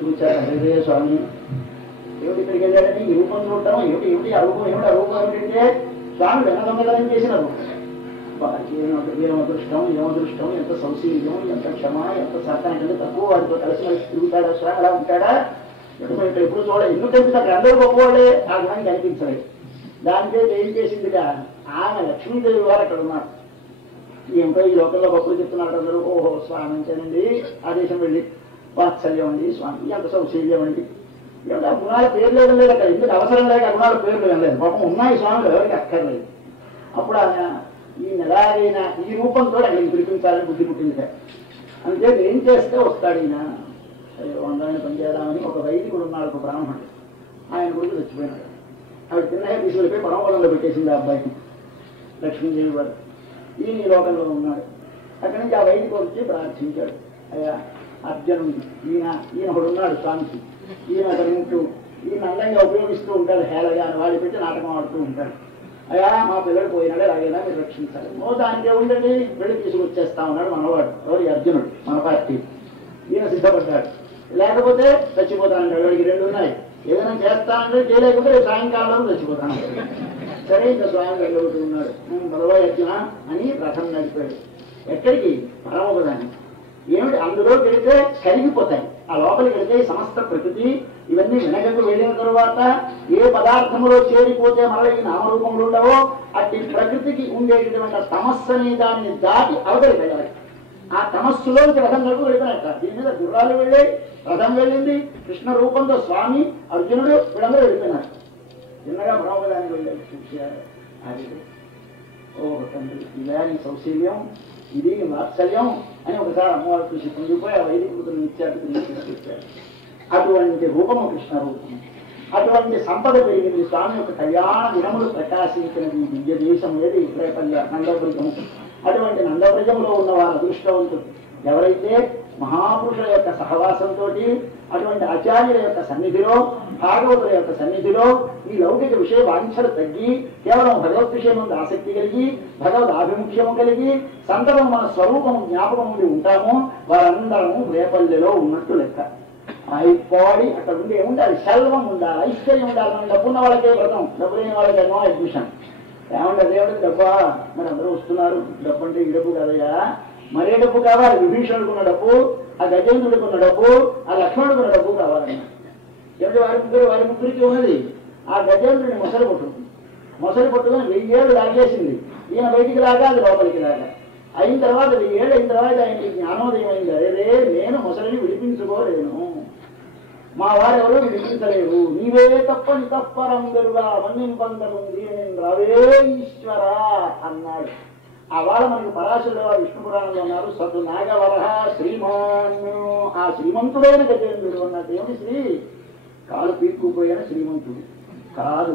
చూశారు, అదే స్వామి ఏమిటి ఇక్కడికి వెళ్ళాడని ఈ రూపం చూడటం ఏమిటి ఆ రూపం ఏమిటంటే స్వామి వెన్న దొంగతనం చేసినారు. ఏమదృష్టం, ఎంత సౌశీల్యం, ఎంత క్షమ, ఎంత సహకారం. తక్కువ వాటితో కలిసి మనిషి తిరుగుతాడా స్వామి, అలా ఉంటాడా? ఎప్పుడు చూడ ఎందుకు అక్కడ అందరూ గొప్పవాళ్ళే, ఆ గుణం కనిపించలేదు. దానితో ఏం చేసిందిగా ఆమె లక్ష్మీదేవి వారు అక్కడ ఉన్నారు. ఏమిటో ఈ లోకంలో గొప్పలు చెప్తున్నారు అందరూ. ఓహో స్వామి అంతేనండి, ఆ దేశం వెళ్ళి వాత్సల్యం అండి, స్వామి ఎంత సౌశీల్యం అండి. ఏమిటో ఆ గుణాల పేర్లు లేదు లేదు అక్కడ, ఎందుకు అవసరం లేక ఆ గుణాల పేర్లు వెళ్ళలేదు. పాపం ఉన్నాయి స్వామిలో, ఎవరికి అక్కర్లేదు. అప్పుడు ఆయన ఈ నెలాగైనా ఈ రూపంతో అక్కడికి పిలిపించాలని బుద్ధి పుట్టింది. అందుకే ఏం చేస్తే వస్తాడు ఈయన, వందాన్ని పనిచేయడామని ఒక వైదికుడు ఉన్నాడు, ఒక బ్రాహ్మణుడు. ఆయన కొడుకు చచ్చిపోయినాడు. ఆవిడ చిన్నగా తీసుకెళ్ళిపోయి పరమపదంలో పెట్టేసింది ఆ అబ్బాయికి, లక్ష్మీదేవి వారు. ఈయన ఈ లోకంలో ఉన్నాడు. అక్కడి నుంచి ఆ వైదికుడు వచ్చి ప్రార్థించాడు. అయ్యా అర్జునుడు ఈయన ఒకడు ఉన్నాడు స్వామికి, ఈయన అతను ఉంటూ ఈయన అందంగా ఉపయోగిస్తూ ఉంటాడు, హేళగా వాడి పెట్టి నాటకం ఆడుతూ ఉంటాడు. అయ్యా మా పిల్లడు పోయినాడే, అలాగైనా మీరు రక్షించాలి. దానికి ఉండండి, వెళ్ళి తీసుకొచ్చేస్తా ఉన్నాడు మనవాడు, ఎవరి అర్జునుడు, మన పార్టీ. ఈయన సిద్ధపడ్డాడు. లేకపోతే చచ్చిపోతానంటాడు. వాడికి 2 ఉన్నాయి, ఏదైనా చేస్తానంటే చేయలేకపోతే సాయంకాలం చచ్చిపోతాను. సరే ఇంకా స్వామి వెళ్ళబోతూ ఉన్నాడు. బలవాయి అర్జున అని రథం నడిపాడు. ఎక్కడికి? పరమపదాన్ని. ఏమిటి అందులోకి వెళితే కరిగిపోతాయి, ఆ లోపలికి వెళితే సమస్త ప్రకృతి ఇవన్నీ వెనకకు వెళ్ళిన తర్వాత ఏ పదార్థములో చేరిపోతే మళ్ళీ ఈ నామరూపములు ఉండవో అట్టి ప్రకృతికి ఉండేటటువంటి తమస్సు అనే దాన్ని దాటి అవతలికి వెళ్ళాలి. ఆ తమస్సులోకి రథం నడుపు వెళ్ళిపోయినట్ట. దీని మీద గుర్రాలు వెళ్ళాయి, రథం వెళ్ళింది, కృష్ణ రూపంతో స్వామి, అర్జునుడు వీళ్ళందరూ వెళ్ళిపోయినారు. చిన్నగా బ్రహ్మదానికి వెళ్ళారు చూశారు. అది ఓ తండ్రి ఇలా నీ సౌశల్యం, ఇది వాత్సల్యం అని ఒకసారి అమ్మవారు చూసి పొందిపోయి ఆ వైదికులను ఇచ్చారు, తీసుకొచ్చారు. అటువంటి రూపము కృష్ణ రూపము. అటువంటి సంపద పెరిగింది. స్వామి యొక్క కళ్యాణ గుణములు ప్రకాశించినది దివ్య దేశం ఏది రేపల్లి నందవ్రజము. అటువంటి నందవ్రజములో ఉన్న వారు అదృష్టవంతులు. ఎవరైతే మహాపురుషుల యొక్క సహవాసంతో, అటువంటి ఆచార్యుల యొక్క సన్నిధిలో, భాగవతుల యొక్క సన్నిధిలో ఈ లౌకిక విషయ వాంఛలు తగ్గి కేవలం భగవద్ విషయం నుండి ఆసక్తి కలిగి, భగవద్ ఆభిముఖ్యము కలిగి, సంతరం మన స్వరూపము జ్ఞాపకం నుండి ఉంటామో వారందరము రేపల్లెలో ఉన్నట్టు లెక్క. అయిపోడి అక్కడ ఉండి ఏముండాలి? సెల్వం ఉండాలి, ఐశ్వర్యం ఉండాలి. మనం డబ్బున్న వాళ్ళకే వ్రతం, డబ్బు లేని వాళ్ళకి ఏమో అడ్మిషన్. ఏమంటే అదేమిటి డబ్బా? మరి అందరూ వస్తున్నారు. డబ్బు అంటే ఈ డబ్బు కాదయ్యా, మరే డబ్బు కావాలి? విభీషణుడుకున్న డబ్బు, ఆ గజేంద్రుడుకున్న డబ్బు, ఆ లక్ష్మణుడుకున్న డబ్బు కావాలన్నా. ఏమిటి వారి ముగ్గురికి ఉన్నది? ఆ గజేంద్రుడిని మొసలి పట్టుకుంది. మొసలి పట్టుకుని 1000 ఏళ్ళు లాగేసింది. ఈయన బయటికి లాగా, అది లోపలికి లాగా. అయిన తర్వాత 1000 ఏళ్ళు అయిన తర్వాత ఆయనకి జ్ఞానోదయం అయింది. అరే నేను మొసలిని విడిపించుకోలేను, మా వారెవరూ విడిపించలేరు, నీవే తప్పని తప్పరందరుగా మన్నింపందరు నేను రవే ఈశ్వర అన్నాడు. ఆ వాళ్ళ మనకి పరాశరుడు విష్ణు పురాణంలో ఉన్నారు. సతు నాగవరహ శ్రీమాను, ఆ శ్రీమంతుడైన గజేంద్రుడు అన్నట్టు. ఏమిటి శ్రీ? కాలు పీక్కుపోయిన శ్రీమంతుడు కాదు,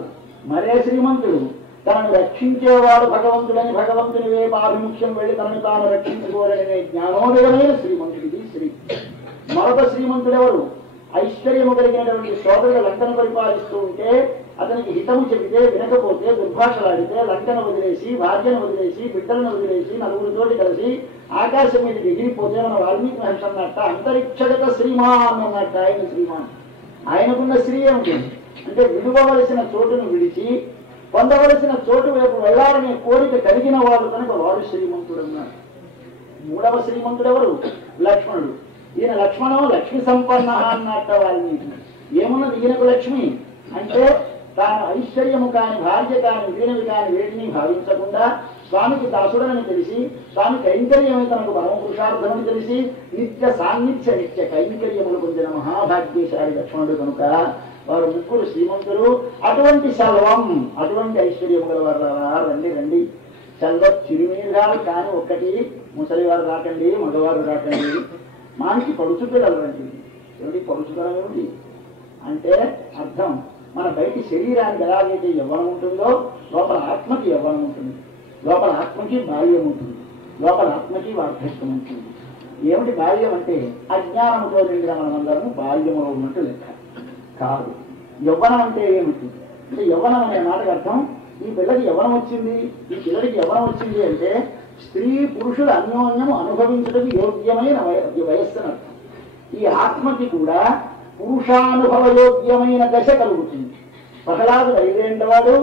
మరే శ్రీమంతుడు. తనను రక్షించేవాడు భగవంతుడని భగవంతుని వైపు ఆభిముఖ్యం వెళ్ళి తనను తాను రక్షించుకోవాలనే జ్ఞానోదయమైన శ్రీమంతుడిది శ్రీ. మరొక శ్రీమంతుడెవరు? ఐశ్వర్యము కలిగినటువంటి సోదరుడు లంకను పరిపాలిస్తూ ఉంటే అతనికి హితము చెబితే వినకపోతే, దుర్భాషలాడితే లంకను వదిలేసి, భార్యను వదిలేసి, బిడ్డలను వదిలేసి, నలుగురితోటి కలిసి ఆకాశం మీదకి ఎగిరిపోతే మన వాల్మీకి మహర్షి అన్నట్ట అంతరిక్షగత శ్రీమాన్ అన్నట్ట. ఆయన శ్రీమాన్. ఆయనకున్న శ్రీ ఏమిటి అంటే విడువవలసిన చోటును విడిచి పొందవలసిన చోటు వైపు వెళ్లాలనే కోరిక కలిగిన వాడు కనుక వాడు శ్రీమంతుడు అన్నాడు. మూడవ శ్రీమంతుడెవరు? లక్ష్మణుడు. ఈయన లక్ష్మణం లక్ష్మి సంపన్న అన్నట్ట. వాల్మీకి ఏమున్నది ఈయనకు లక్ష్మి అంటే తాను ఐశ్వర్యము కాని, భార్య కాని, వీణవి కాని వేటిని భావించకుండా స్వామికి దాసుడని తెలిసి, స్వామి కైంకర్యమే తనకు పరమ పురుషార్థమని తెలిసి నిత్య సాన్నిధ్య నిత్య కైంకర్యములు పొందిన మహాభాగ్యశాలి లక్ష్మణుడు కనుక వారు ముగ్గురు శ్రీమంతులు. అటువంటి సెల్వం, అటువంటి ఐశ్వర్యము గల వారు రండి రండి. సెల్వ చిరుమీరాలు కాని ఒక్కటి, ముసలివారు రాకండి, మగవారు రాకండి, మానికి పడుచు పిల్లలు రండి. ఏమిటి పడుచుదనం? ఏమిటి అంటే అర్థం మన బయటి శరీరానికి ఎలాగైతే యవ్వనం ఉంటుందో లోపల ఆత్మకి యవ్వనం ఉంటుంది, లోపల ఆత్మకి బాల్యం ఉంటుంది, లోపల ఆత్మకి వార్ధక్యం ఉంటుంది. ఏమిటి బాల్యం అంటే అజ్ఞానంతో నిండిన మనమందరము బాల్యములో ఉన్నట్టు లెక్క కాదు. యవ్వనం అంటే ఏమిటి అంటే యవ్వనం అనే మాటకు అర్థం ఈ పిల్లకి యవ్వనం వచ్చింది, ఈ పిల్లడికి యవ్వనం వచ్చింది అంటే స్త్రీ పురుషుల అన్యోన్యము అనుభవించడానికి యోగ్యమైన వయస్సు అని అర్థం. ఈ ఆత్మకి కూడా పురుషానుభవయోగ్యమైన దశ కలుగుతుంది. ప్రహ్లాదుడు 5 ఏళ్లవాడు,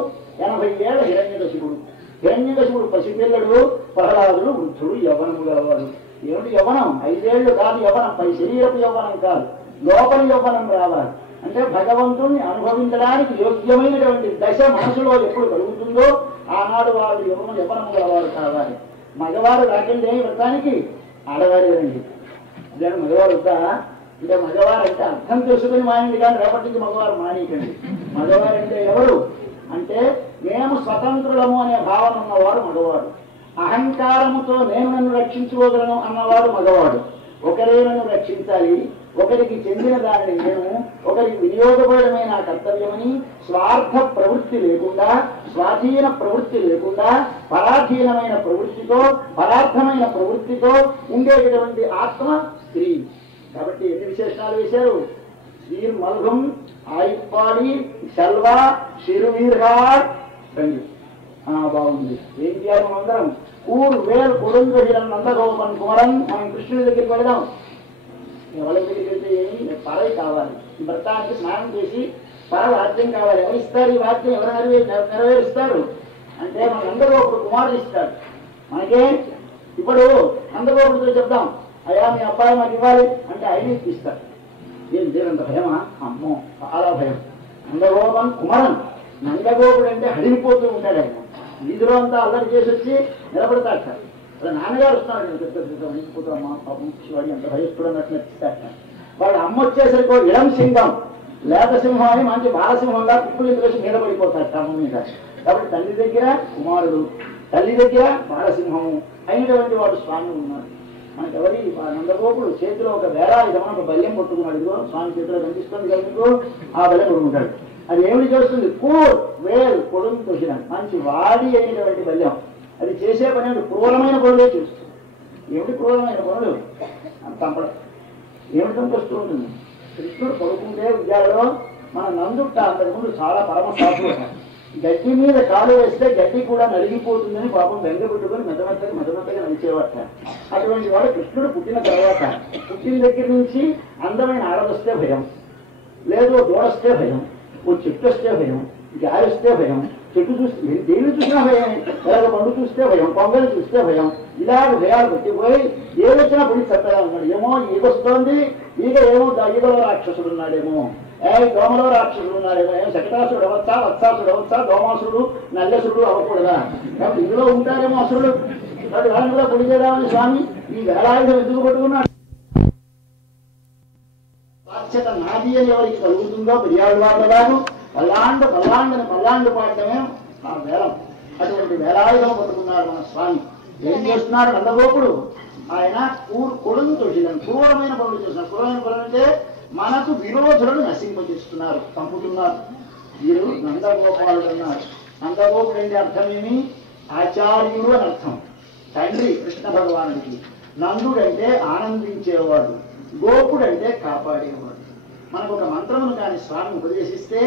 80 ఏళ్ల హిరణ్యకశిపుడు. హిరణ్యకశిపుడు పసిపిల్లడు, ప్రహ్లాదుడు వృద్ధుడు, యవ్వనము గలవాడు. ఏమిటి యవ్వనం? 5 ఏళ్లు కాదు యవ్వనం, పై శరీరపు యవ్వనం కాదు, లోపలి యవ్వనం రావాలి. అంటే భగవంతుణ్ణి అనుభవించడానికి యోగ్యమైనటువంటి దశ మనసులో ఎప్పుడు కలుగుతుందో ఆనాడు వాడు యవ్వనము గలవాడు కావాలి. మగవారు రాకండి వ్రతానికి, ఆడవారి రండి. ఇదే మగవారు వద్దా అంటే మగవారు అంటే అర్థం తెలుసుకుని మానండి, కానీ రేపటి నుంచి మగవారు మానేయకండి. మగవారు అంటే ఎవరు అంటే మేము స్వతంత్రులము అనే భావన ఉన్నవాడు మగవాడు. అహంకారముతో నేను నన్ను రక్షించుకోగలను అన్నవాడు మగవాడు. ఒకరే నన్ను రక్షించాలి, ఒకరికి చెందిన దానిని నేను, ఒకరికి వినియోగపడమైన కర్తవ్యమని స్వార్థ ప్రవృత్తి లేకుండా, స్వాధీన ప్రవృత్తి లేకుండా, పరాధీనమైన ప్రవృత్తితో, పరార్థమైన ప్రవృత్తితో ఉండేటటువంటి ఆత్మ స్త్రీ. కాబట్టి ఎన్ని విశేషణాలు వేశారు? శ్రీర్ మల్హం, ఆయిప్పాడి, శల్వ, శిరువీర్హాడ్ రండి. బాగుంది. ఏం చేయాలి మనందరం? ఊరు వేలు కొడుంగహిరం నందగోపన్ కుమరన్. మనం కృష్ణుడి దగ్గరికి వెళదాం. ఎవరి దగ్గరికి వెళ్తే ఏమి? పరవి కావాలి. ఈ వ్రతానికి స్నానం చేసి పరవాద్యం కావాలి. ఎవరు ఇస్తారు ఈ వాద్యం? ఎవరు నెరవేరుస్తారు అంటే మన నందగోపుడు కుమారుడు ఇస్తాడు. మనకే ఇప్పుడు నందగోపుడితో చెప్దాం, అయ్యా మీ అబ్బాయి మాకు ఇవ్వాలి అంటే ఆయన ఇప్పిస్తాడు. ఏం లేదంత భయమా? అమ్మో చాలా భయం. నందగోపన్ కుమరన్. నందగోపుడు అంటే హడిలిపోతూ ఉంటాడు. ఆయన వీధిలో అంతా అల్లరి చేసి వచ్చి నిలబడతాడు సార్. అలా నాన్నగారు వస్తున్నాడు, వణికిపోతామ్మా పాపం శివాడి అంత భయస్తుడు అన్నట్టు నచ్చిస్తాడు. వాడు అమ్మ వచ్చేసరికి ఇళం సింగం, లేత సింహం అని మంచి బాలసింహంగా కుప్పలు వేసి మీద పడిపోతారు క్రమం మీద. కాబట్టి తండ్రి దగ్గర కుమారుడు, తల్లి దగ్గర బాలసింహము అయినటువంటి వాడు స్వామి ఉన్నాడు. మనకి ఎవరి నందగోపుడు చేతిలో ఒక వేలాయుధం ఒక బల్యం పట్టుకున్నాడు. ఇదిగో స్వామి చేతిలో కనిపిస్తుంది కదా మీకు, ఆ బల్యం పట్టుకుంటాడు. అది ఏమిటి చేస్తుంది? కూర్ వేల్ పొడుగు తొసిన మంచి వాడి అయినటువంటి బల్యం. అది చేసే పని క్రూరమైన పనులే చేస్తుంది. ఏమిటి క్రూరమైన పనులు? చంపడం. ఏమిటి చంపొస్తూ ఉంటుంది? కృష్ణుడు పడుకుంటే ఉద్యాలలో మన నందుట్ట అంతకుముందు చాలా పరమ సాధువు. గడ్డి మీద కాలు వేస్తే గడ్డి కూడా నలిగిపోతుందని పాపం బెంగ పెట్టుకొని మెత్తగా నడిచేవాట. అటువంటి వాడు కృష్ణుడు పుట్టిన తర్వాత పుట్టిన దగ్గర నుంచి అందమైన ఆడదొస్తే భయం, లేదు దూడొస్తే భయం, ఓ చెట్టు వస్తే భయం, గాలి వస్తే భయం, చెట్టు చూస్తే దేని చూసినా భయం, ఎలాగ పండు చూస్తే భయం, పొంగలు చూస్తే భయం, ఇలాగ భయాలు పెట్టిపోయి ఏ వచ్చినా పొడి చక్కగా ఉన్నాడు. ఏమో ఈగ వస్తోంది, ఈగ ఏమో ఈగలో రాక్షసుడు ఉన్నాడేమో, దోమలో రాక్షసుడు ఉన్నాడేమో, ఏమో శకటాసుడు అవ్వచ్చా, వత్సాసుడు అవ్వచ్చా, దోమాసుడు నల్లసుడు అవ్వకూడదా, కాబట్టి ఇందులో ఉంటారేమో అసురుడు. కాబట్టి వాళ్ళని కూడా పొడి చేద్దామని స్వామి ఈ వేలాయుధం ఎందుకు పట్టుకున్నాడు? బాధ్యత నాది అని ఎవరికి కలుగుతుందో పెరియాడు వాళ్ళలాగు పల్లాండు పాడటమే ఆ వేలం. అటువంటి వేలాయుధం పట్టుకున్నాడు మన స్వామి. ఏం చేస్తున్నాడు నందగోపుడు? ఆయన కొడుకు తోసిదాన్ని క్రూరమైన పనులు చేస్తున్నారు. క్రూరమైన పనులు అంటే మనకు విరోధులను నశింపజేస్తున్నారు, చంపుతున్నారు. వీరు నందగోపాలుడు అన్నారు. నందగోపుడు అంటే అర్థం ఏమి? ఆచార్యుడు అని అర్థం. తండ్రి కృష్ణ భగవానుడికి. నందుడు అంటే ఆనందించేవాడు, గోపుడు అంటే కాపాడేవాడు. మనకు ఒక మంత్రమును కానీ స్వామి ఉపదేశిస్తే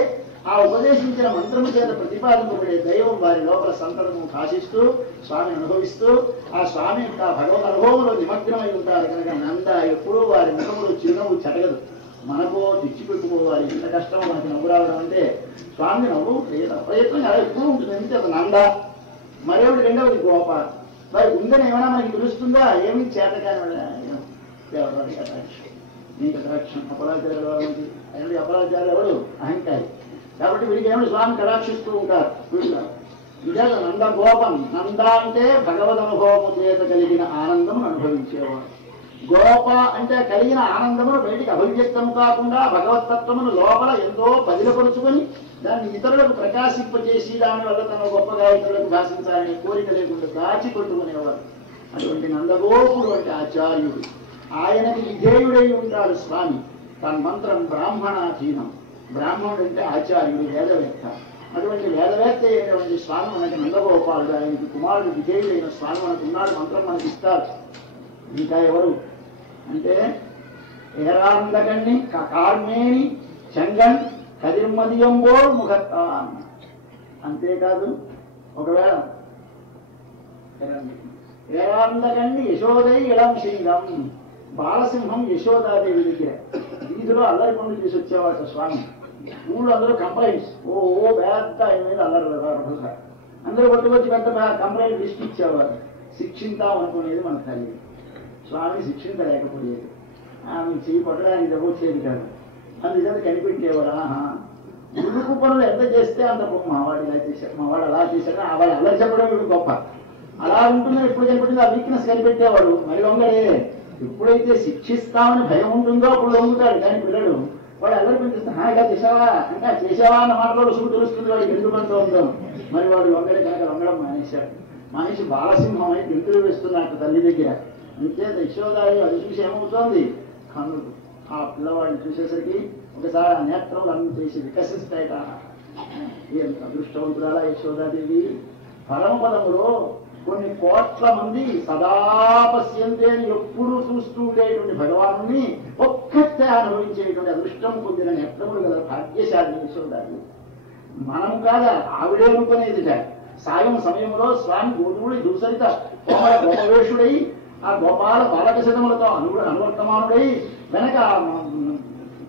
ఆ ఉపదేశించిన మంత్రము చేత ప్రతిపాదింపబడే దైవం వారి లోపల సంతతము కాశిస్తూ స్వామిని అనుభవిస్తూ ఆ స్వామి యొక్క భగవద్ అనుభవంలో నిమగ్నమై ఉంటారు కనుక నంద ఎప్పుడూ వారి ముఖములు చిరునవ్వు చెడగదు. మనకు తెచ్చిపెట్టుకోవాలి. ఎంత కష్టమో మనకి నవ్వు రావడం అంటే స్వామి నవ్వు ప్రయత్నం అలా ఎక్కువ ఉంటుంది. అంతే ఒక నంద. మరేమిటి రెండవది గోప. మరి ఉందని ఏమైనా మనకి తెలుస్తుందా? ఏమి చేతకాని నీకు కటాక్షం. అపరాచార్యుడు అపరాచార్యులు ఎవడు? అహంకారి. కాబట్టి వీడికి ఏమైనా స్వామి కటాక్షిస్తూ ఉంటారు. ఇదే నంద గోపం. నంద అంటే భగవద్ అనుభవము చేత కలిగిన ఆనందం అనుభవించేవాడు. గోప అంటే కలిగిన ఆనందమును బయటికి అభివ్యక్తం కాకుండా భగవతత్వమును లోపల ఎంతో పదిలపరుచుకొని దాన్ని ఇతరులకు ప్రకాశింపజేసి దాని వల్ల తన గొప్పగా ఇతరులకు భాషించాలని కోరిక లేకుండా దాచిపెట్టుకునేవాడు. అటువంటి నందగోపుడు అంటే ఆచార్యుడు. ఆయనకి విధేయుడై ఉంటాడు స్వామి. తన మంత్రం బ్రాహ్మణాధీనం. బ్రాహ్మణుడు అంటే ఆచార్యుడు, వేదవేత్త. అటువంటి వేదవేత్త అయినటువంటి స్వామి మనకి నందగోపాలుడు. ఆయనకి కుమారుడు విధేయుడైన స్వామి మనకు ఉన్నాడు. మంత్రం మనకి ఇస్తారు. ఇంకా ఎవరు అంటే ఏరాందగణ్ణి కార్మేని చెంగన్ కదిర్మదియంబోల్ ముఖత్తాన్. అంతేకాదు ఒకవేళ ఏరాందగణ్ణి యశోదై ఇళం సింగం. బాలసింహం యశోదాదేవి దగ్గర వీధిలో అల్లరి పనులు తీసి వచ్చేవాడు స్వామి. ఊళ్ళో అందరూ కంప్లైంట్స్ పెద్ద ఆయన మీద అల్లరి అందరూ పట్టుకొచ్చి పెద్ద కంప్లైంట్ లిస్ట్ ఇచ్చేవారు. శిక్షింతాం అనుకునేది మన తల్లి. స్వామి శిక్షించలేకపోయేది. ఆమె చెయ్యి పట్టడానికి దవ్వచ్చేది కాదు. అందుచేత కనిపెట్టేవాడు. ఉడుకు పనులు ఎంత చేస్తే అంత మావాడు ఇలా చేశాడు, మావాడు అలా చేశాడు, వాడు అలా చెప్పడం వీడు గొప్ప. అలా ఉంటుందని ఎప్పుడు కనిపెట్టిందో ఆ వీక్నెస్ కనిపెట్టేవాడు. మరి లొంగడే. ఎప్పుడైతే శిక్షిస్తామని భయం ఉంటుందో అప్పుడు లొంగుతాడు. కానీ పిల్లడు వాడు అల్లరి పెంచుతాడు. ఇలా చేసావా ఇంకా చేసావా అన్న మాటలో రుసుకు తెలుస్తుంది వాడికి ఎందుకంటూ ఉందో. మరి వాడు లొంగడే కనుక లొంగడం మానేశాడు. మనిషి బాలసింహం అని గెంతులు వేస్తున్నట్టు తల్లి దగ్గర. అంతేత యశోదాయి అది చూసి ఏమవుతోంది? కన్నుడు. ఆ పిల్లవాడిని చూసేసరికి ఒకసారి ఆ నేత్రంలో అన్ని చేసి వికసిస్తాయట. ఎంత అదృష్టవంతురాలా యశోదాదేవి. పరమపదములో కొన్ని కోట్ల మంది సదా పశ్యంతే అని ఎప్పుడూ చూస్తూ ఉండేటువంటి భగవాను ఒక్కటే అనుభవించేటువంటి అదృష్టం పొందిన నేత్రములు గల భాగ్యశాలి యశోదాదేవి. మనం కాదా, ఆవిడే అనుకునేది. సాయం సమయంలో స్వామి గోధువుడి దూసరిత గోపవేషుడై ఆ గోపాల బాలకశతములతో అనువర్తమానుడై వెనక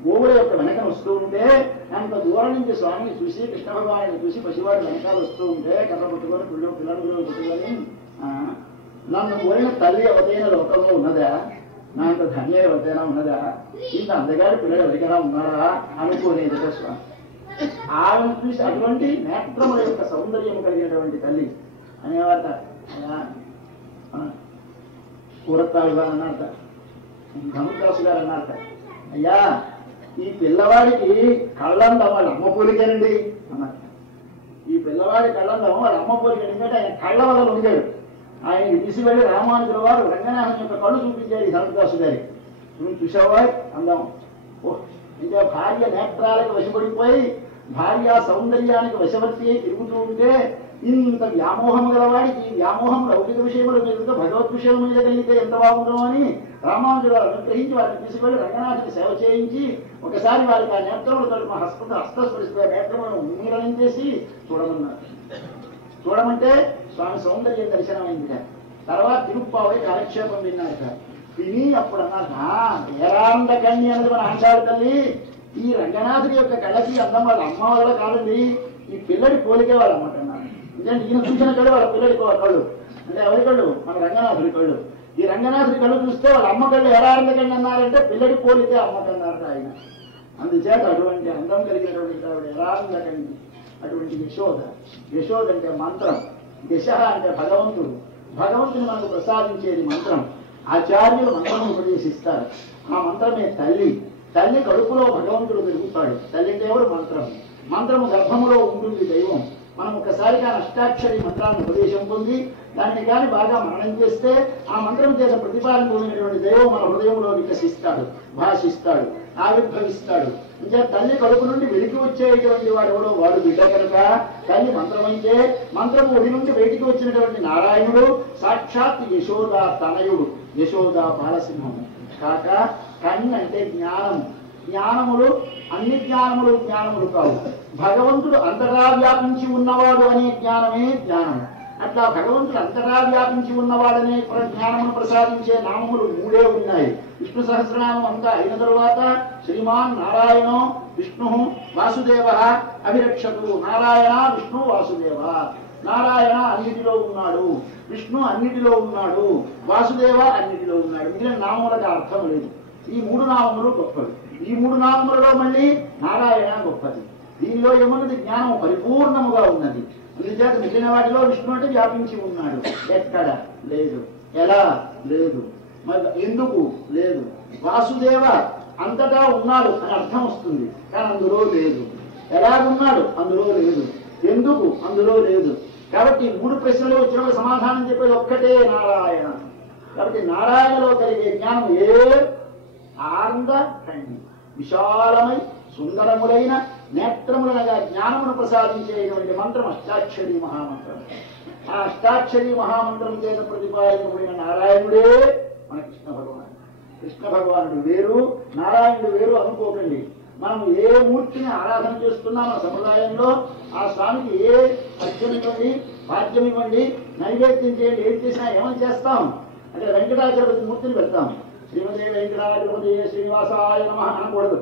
గోవుల యొక్క వెనకను వస్తూ ఉంటే అంత దూరం నుంచి స్వామిని చూసి కృష్ణ భగవాన్ని చూసి పసివాడి వెనకాలు వస్తూ ఉంటే కథ పుట్టుకొని పిల్లలు పుట్టుకొని నన్ను కోరిన తల్లి ఎవరైనా లోకంలో ఉన్నదా, నా అంత ధన్య ఎవరైనా ఉన్నదా, ఇంత అందగాడి పిల్లలు ఎవరికైనా ఉన్నారా అనుకోనేది స్వామి. ఆమెను చూసి అటువంటి నేత్రముల యొక్క సౌందర్యం కలిగినటువంటి తల్లి అనేవారట. కూరత్తాడు గారు అన్నారట, ధనుదాసు గారు అన్నారట, అయ్యా ఈ పిల్లవాడికి కళ్ళందం వాళ్ళ అమ్మ పోలికేనండి అన్నారు. ఈ పిల్లవాడి కళ్ళందం వాళ్ళ అమ్మ పోలిక, ఎందుకంటే ఆయన కళ్ళ వల్ల ఉండాడు. ఆయనకి తీసుకెళ్లి రామానుజుల వారు రంగనాథన్ యొక్క కళ్ళు చూపించారు ఈ సనత్దాసు గారి. నువ్వు చూసావా అందం? ఇంకా భార్య నేత్రాలకు వశపడిపోయి భార్య సౌందర్యానికి వశవర్తి తిరుగుతూ ఉంటే ఇంత వ్యామోహం గలవాడికి ఈ వ్యామోహం లౌకిక విషయముల మీద భగవత్ విషయం మీద కలిగితే ఎంత బాగుందో అని రామానుజుల వారు అనుగ్రహించి వారిని తీసుకెళ్లి రంగనాథుని సేవ చేయించి ఒకసారి వారికి ఆ నేత్రములు తలుపు హస్తస్పరిస్తే నేత్రములను ఉన్మీలనం చూడమన్నారు. చూడమంటే స్వామి సౌందర్యం దర్శనమైంది. తర్వాత తిరుప్పావై కాలక్షేపం విన్నారు. విని అప్పుడు అన్నారు, ఏరాంద కన్య అనేది మన ఆచార తల్లి, ఈ రంగనాథుడి యొక్క కళ్ళకి అందం వాళ్ళ అమ్మ వల్ల కాదండి, ఈ పిల్లడి పోలికే వాళ్ళు అమ్మంటున్నారు. ఎందుకంటే ఈయన చూసిన కళ్ళు వాళ్ళ పిల్లడి కళ్ళు, అంటే ఎవరి కళ్ళు? మన రంగనాథుడి కళ్ళు. ఈ రంగనాథుడి కళ్ళు చూస్తే వాళ్ళ అమ్మ కళ్ళు ఏరాంద కన్య అన్నారంటే పిల్లడి పోలికే అమ్మకన్నారట ఆయన. అందుచేత అటువంటి అందం కలిగినటువంటి ఆవిడ ఏరాంద కన్య, అటువంటి యశోద. యశోద అంటే మంత్రం, దశ అంటే భగవంతుడు. భగవంతుని మనకు ప్రసాదించేది మంత్రం. ఆచార్యులు మంత్రం ఉపదేశిస్తారు. ఆ మంత్రమే తల్లి. తల్లి కడుపులో భగవంతుడు పెరుగుతాడు. తల్లి అంటే ఎవరు? మంత్రం. మంత్రము గర్భములో ఉంటుంది దైవం. మనం ఒకసారి కానీ అష్టాక్షరి మంత్రాన్ని ఉపదేశం పొంది దాన్ని కానీ బాగా మననం చేస్తే ఆ మంత్రం చేత ప్రతిపాదించినటువంటి దైవం మన హృదయంలో వికసిస్తాడు, భాషిస్తాడు, ఆవిర్భవిస్తాడు. ఇంకా తల్లి కడుపు నుండి వెలికి వచ్చేటువంటి వాడు ఎవడో వాడు బిడ్డ కనుక తల్లి మంత్రమైతే మంత్రము ఒడి నుండి బయటికి వచ్చినటువంటి నారాయణుడు సాక్షాత్ యశోద తనయుడు, యశోద బాలసింహము. కాక కన్ను అంటే జ్ఞానం. జ్ఞానములు అన్ని జ్ఞానములు కావు. భగవంతుడు అంతటా వ్యాపించి ఉన్నవాడు అనే జ్ఞానమే జ్ఞానం. అట్లా భగవంతుడు అంతటా వ్యాపించి ఉన్నవాడనే జ్ఞానమును ప్రసాదించే నామములు 3 ఉన్నాయి. విష్ణు సహస్రనామం అంతా అయిన తరువాత శ్రీమాన్ నారాయణో విష్ణు వాసుదేవ అభిరక్షతు. నారాయణ విష్ణు వాసుదేవ. నారాయణ అన్నిటిలో ఉన్నాడు, విష్ణు అన్నిటిలో ఉన్నాడు, వాసుదేవ అన్నిటిలో ఉన్నాడు. మిగిలిన నామములకు అర్థం లేదు. ఈ 3 నామములు గొప్పవి. ఈ 3 నామములలో మళ్ళీ నారాయణ గొప్పది. దీనిలో ఏమన్నది? జ్ఞానం పరిపూర్ణముగా ఉన్నది. అందుచేత మిగిలిన వాటిలో విష్ణు అంటే వ్యాపించి ఉన్నాడు. ఎక్కడ లేదు, ఎలా లేదు, మరి ఎందుకు లేదు. వాసుదేవ అంతటా ఉన్నాడు అని అర్థం వస్తుంది, కానీ అందులో లేదు. ఎలాగున్నాడు? అందులో లేదు. ఎందుకు? అందులో లేదు. కాబట్టి 3 ప్రశ్నలు వచ్చినప్పుడు సమాధానం చెప్పేది ఒక్కటే, నారాయణ. కాబట్టి నారాయణలో కలిగే జ్ఞానం ఆనంద కండి, విశాలమై సుందరములైన నేత్రములనగా జ్ఞానమును ప్రసాదించేటువంటి మంత్రం అష్టాక్షరి మహామంత్రం. ఆ అష్టాక్షరి మహామంత్రం చేత ప్రతిపాదించబడిన నారాయణుడే మన కృష్ణ భగవానుడు. కృష్ణ భగవానుడు వేరు, నారాయణుడు వేరు అనుకోకండి. మనం ఏ మూర్తిని ఆరాధన చేస్తున్నా మన సంప్రదాయంలో ఆ స్వామికి ఏ అర్ఘ్యం ఇవ్వండి, భాగ్యం ఇవ్వండి, నైవేద్యం చేయండి, ఏం చేసినా ఏమని చేస్తాం అంటే వెంకటాచలపతి మూర్తిని పెడతాం. శ్రీమతి వెంకటాచలపతి శ్రీనివాసాయ నమః అనకూడదు.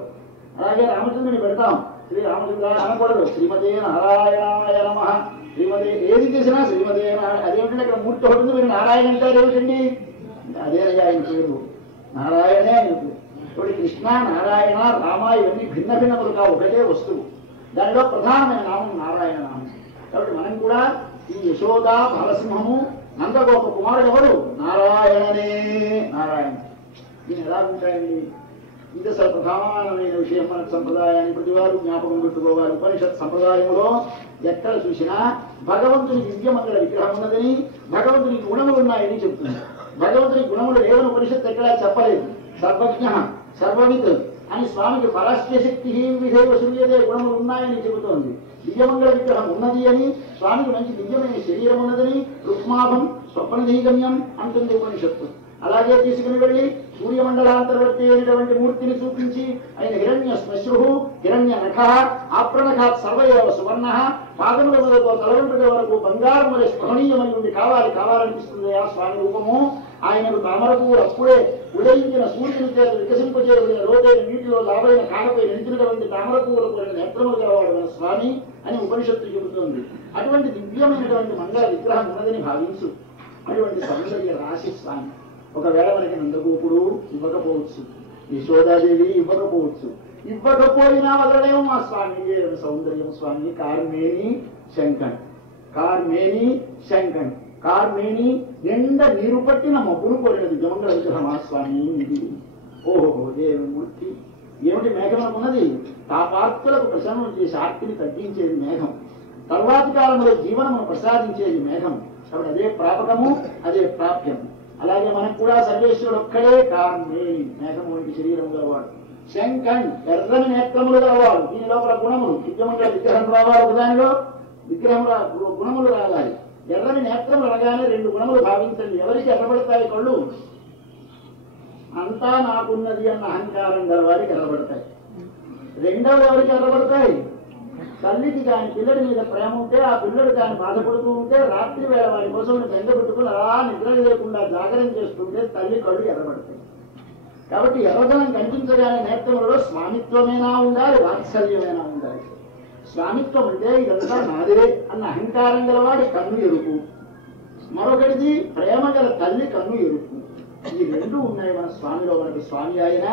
అలాగే రామచంద్రుని పెడతాం, శ్రీ రామచంద్రాయ అనకూడదు. శ్రీమతే నారాయణాయ నమః. శ్రీమతి ఏది చేసినా శ్రీమతే నారాయణ. అదేమిటంటే అక్కడ మూర్తి ఒకటి మీరు నారాయణ అంటారు ఏమిటండి? అదేనయ్యా ఆయన పేరు, నారాయణే ఆయన పేరు. ఇప్పుడు కృష్ణ, నారాయణ, రామ ఇవన్నీ భిన్న భిన్నములు కావు, ఒకటే వస్తువు. దానిలో ప్రధానమైన నామం నారాయణ నామం. కాబట్టి మనం కూడా ఈ యశోద బాలసింహము నందగోప కుమారుడు ఎవరు? నారాయణనే. నారాయణ. దీన్ని ఎలా ఉంటాయండి? ఇది అసలు ప్రధానమైన విషయం. మన సంప్రదాయాన్ని ప్రతివారు జ్ఞాపకం పెట్టుకోవాలి. ఉపనిషత్ సంప్రదాయంలో ఎక్కడ చూసినా భగవంతుని దివ్యమంగళ విగ్రహం ఉన్నదని, భగవంతుని గుణములు ఉన్నాయని చెప్తుంది. భగవంతుని గుణములు లేవని ఉపనిషత్తు ఎక్కడా చెప్పలేదు. సర్వజ్ఞ సర్వవిత్ అని స్వామికి పరాశ్య శక్తి విధేవ సూర్యదే గుణములు ఉన్నాయని చెబుతోంది. దివ్యమంగళ విగ్రహం ఉన్నది అని, స్వామికి మంచి దివ్యమైన శరీరం ఉన్నదని, రుక్మాభం స్వప్నధీగమ్యం అంటుంది ఉపనిషత్తు. అలాగే తీసుకుని వెళ్ళి సూర్యమండలాంతర్వర్తి అయినటువంటి మూర్తిని చూపించి ఆయన హిరణ్య శ్మశ్రు, హిరణ్య నఖ, ఆప్రణఖాత్ సర్వయేవ సువర్ణ, పాదముల మొదలుతో తలవంటుల వరకు బంగారం వలె స్పృహణీయమై ఉండి కావాలనిపిస్తుంది ఆ స్వామి రూపము. ఆయనకు తామరకు అప్పుడే ఉదయించిన సూర్యుని చేత వికసింపచేయబడిన లోతైన నీటిలో లాభైన కాడపై నిలిచినటువంటి తామరపువులకు నేత్రములు గలవాడు మన స్వామి అని ఉపనిషత్తు చెబుతోంది. అటువంటి దివ్యమైనటువంటి మంగళ విగ్రహం ఉన్నదని భావించు. అటువంటి సౌందర్య రాశి స్వామి. ఒకవేళ మనకి నందగోపుడు ఇవ్వకపోవచ్చు, యశోదాదేవి ఇవ్వకపోవచ్చు. ఇవ్వకపోయినా వదలలేము మా స్వామి సౌందర్యం. స్వామి కార్మేని శంకన్, కార్మేని శంకన్, కార్మేని నిండా నీరు పట్టిన మబ్బును కోరినది జమంగళ విగ్రహమా స్వామి ఇది. ఓహో దేవి మూర్తి ఏమిటి మేఘం అనుకున్నది? తాపార్తులకు ప్రసన్నం చేసి ఆర్తిని తగ్గించేది మేఘం. తర్వాతి కాలంలో జీవనమును ప్రసాదించేది మేఘం. కాబట్టి అదే ప్రాపకము, అదే ప్రాప్యం. అలాగే మనకు కూడా సర్వేశ్వరుడు ఒక్కడే కార్మేణి, మేఘం వంటి శరీరం గలవాడు. శంకన్, ఎర్రని నేత్రములు గలవాడు. దీని లోపల గుణములు, విద్యమంగా విగ్రహం రావాలి, ఒకదానిలో విగ్రహం గుణములు రావాలి. ఎర్రని నేత్రములు అనగానే రెండు గుణములు భావించండి. ఎవరికి ఎర్రబడతాయి కళ్ళు? అంతా నాకున్నది అన్న అహంకారం గలవారికి ఎర్రబడతాయి. రెండవది ఎవరికి ఎర్రబడతాయి? తల్లికి కాని పిల్లడి మీద ప్రేమ ఉంటే, ఆ పిల్లడు కాని బాధపడుతూ ఉంటే, రాత్రి వేళ వారి కోసం బెంగ పెట్టుకుని అలా నిద్ర లేకుండా జాగరణ చేస్తుంటే తల్లి కళ్ళు ఎర్రబడతాయి. కాబట్టి ఎర్రదనం కనిపించగానే నేత్రములలో స్వామిత్వమైనా ఉండాలి, వాత్సల్యమైనా ఉండాలి. స్వామిత్వం అంటే ఇదంతా నాదే అన్న అహంకారం గలవాడి కన్ను ఎరుపు, మరొకటిది ప్రేమ గల తల్లి కన్ను ఎరుపు. ఈ రెండు ఉన్నాయి మన స్వామిలో. మనకి స్వామి ఆయన,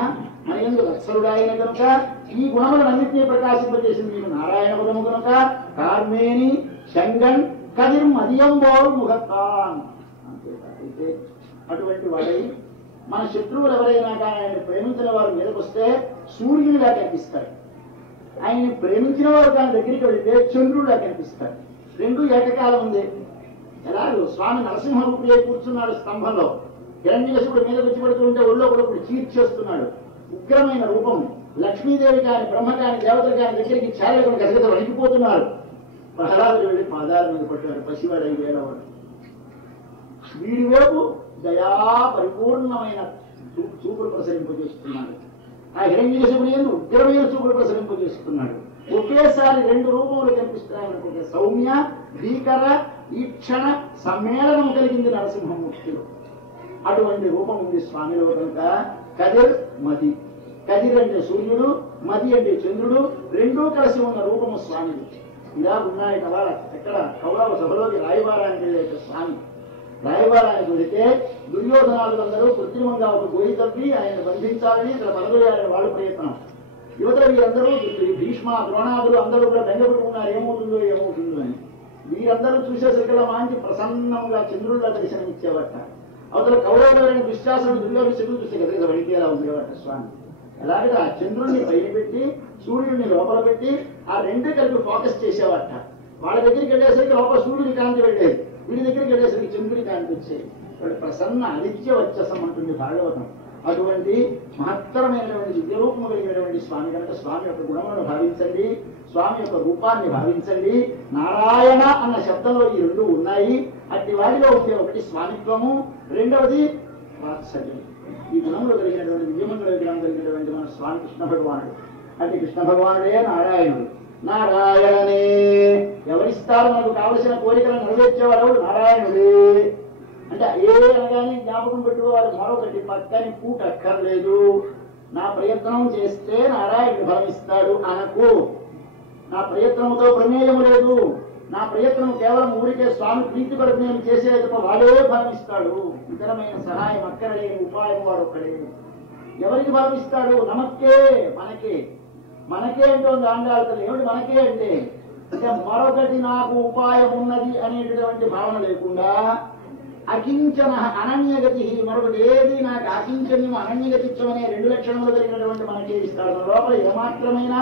మన యందు వత్సలుడు ఆయన కనుక ఈ గుణములన్నింటినీ ప్రకాశింపజేసింది నేను నారాయణ గుణము కనుక కార్మేని శంగన్ కదిర్ మదియంబోరు ముఖత్తాన్. అయితే అటువంటి వాడై మన శత్రువులు ఎవరైనా కానీ ఆయన ప్రేమించిన వారు మీదకొస్తే సూర్యునిలా కనిపిస్తాడు. ఆయన్ని ప్రేమించిన వారు కానీ దగ్గరికి వెళితే చంద్రుడిలా కనిపిస్తాడు. రెండు ఏకకాలం ఉంది. ఎలాగో స్వామి నరసింహ రూపే కూర్చున్నాడు స్తంభంలో. హిరణ్యకశిపుడు మీద వచ్చి పడుతుంటే ఒళ్ళో కూడా చీర్చేస్తున్నాడు. ఉగ్రమైన రూపం. లక్ష్మీదేవి కాని బ్రహ్మ కాని దేవతలు కాని దగ్గరికి చేరకుండా గసగస వణికిపోతున్నారు. ప్రహ్లాదుడు వెళ్ళి పాదాల మీద పట్టాడు. పసివాడు 5 ఏళ్లవాడు. వీడి వైపు దయా పరిపూర్ణమైన చూపులు ప్రసరింపజేస్తున్నాడు. ఆ హిరణ్యకశిపుడు ఎందు ఉగ్రమైన చూపులు ప్రసరింపజేస్తున్నాడు. ఒకేసారి రెండు రూపములు కనిపిస్తున్నాయనుకుంటే సౌమ్య భీకర ఈక్షణ సమ్మేళనం కలిగింది నరసింహమూర్తిలో. అటువంటి రూపం ఉంది స్వామిలో కనుక కదిర్ మది. కదిర్ అంటే సూర్యుడు, మది అంటే చంద్రుడు, రెండూ కలిసి ఉన్న రూపము స్వామిది. ఇలా ఉన్నాయి కదా. ఎక్కడ కౌరవ సభలోకి రాయబారానికి వెళ్ళే స్వామి. రాయబారానికి వెళితే దుర్యోధనాలందరూ కృత్రిమంగా ఒక గోయి తవ్వి ఆయన బంధించాలని ఇక్కడ పదవేయాలని వాళ్ళ ప్రయత్నం. యువత వీరందరూ భీష్మ ద్రోణాదులు అందరూ కూడా బెంగపెట్టుకున్నారు, ఏమవుతుందో ఏమవుతుందో అని. వీరందరూ చూసేసరికల్లా మాంచి ప్రసన్నంగా చంద్రుడిలా దర్శనమిచ్చేవట. అవతల కౌరవులైన దుశ్శాసనుడు దుర్యోధన శత్రువు చూస్తే కదా వణికేలా ఉండేవట స్వామి. అలాగే ఆ చంద్రుడిని పైన పెట్టి సూర్యుడిని లోపల పెట్టి ఆ రెండు కలిపి ఫోకస్ చేసేవట. వాళ్ళ దగ్గరికి వెళ్ళేసరికి లోపల సూర్యుడి కాంతి వెళ్ళేది, వీడి దగ్గరికి వెళ్ళేసరికి చంద్రుడి కాంతి వచ్చేది. వాడు ప్రసన్న అనిత్య వచ్చసం అంటుంది భాగవతం. అటువంటి మహత్తరమైనటువంటి దివ్యరూపము కలిగినటువంటి స్వామి కనుక స్వామి యొక్క గుణములను భావించండి, స్వామి యొక్క రూపాన్ని భావించండి. నారాయణ అన్న శబ్దంలో ఈ రెండు ఉన్నాయి. అట్టి వాటిలో ఉండే ఒకటి స్వామిత్వము, రెండవది వాత్సల్యం. ఈ గుణములు కలిగినటువంటి దివ్యమంగళ విగ్రహం కలిగినటువంటి మన స్వామి కృష్ణ భగవానుడు. అంటే కృష్ణ భగవానుడే నారాయణుడు. నారాయణనే ఎవరిస్తారు మనకు కావలసిన కోరికలను నెరవేర్చేవాడు? నారాయణుడే. అంటే ఏ అనగానే జ్ఞాపకం పెట్టుకోవాలి. మరొకటి పక్కని పూట అక్కర్లేదు. నా ప్రయత్నం చేస్తే నారాయణుడు ఫలమిస్తాడు అనకు. నా ప్రయత్నంతో ప్రమేయము లేదు. నా ప్రయత్నం కేవలం ఊరికే స్వామి ప్రీతి కొరకు నేను చేసేది వాడే ఫలమిస్తాడు. ఇతరమైన సహాయం అక్కరలేని ఉపాయం వాడు ఒక్కడే. ఎవరికి ఫలమిస్తాడు? నమక్కే, మనకే. మనకే అంటోంది ఆండాళతలు. ఏమిటి మనకే అంటే మరొకటి నాకు ఉపాయం ఉన్నది అనేటటువంటి భావన లేకుండా అకించన అనన్యగతి, మరొకటి ఏది నాకు అకించన్యం అనన్యగతిత్వం అనే రెండు లక్షణములు కలిగినటువంటి మనకే ఇస్తాడు. మన లోపల ఏమాత్రమైనా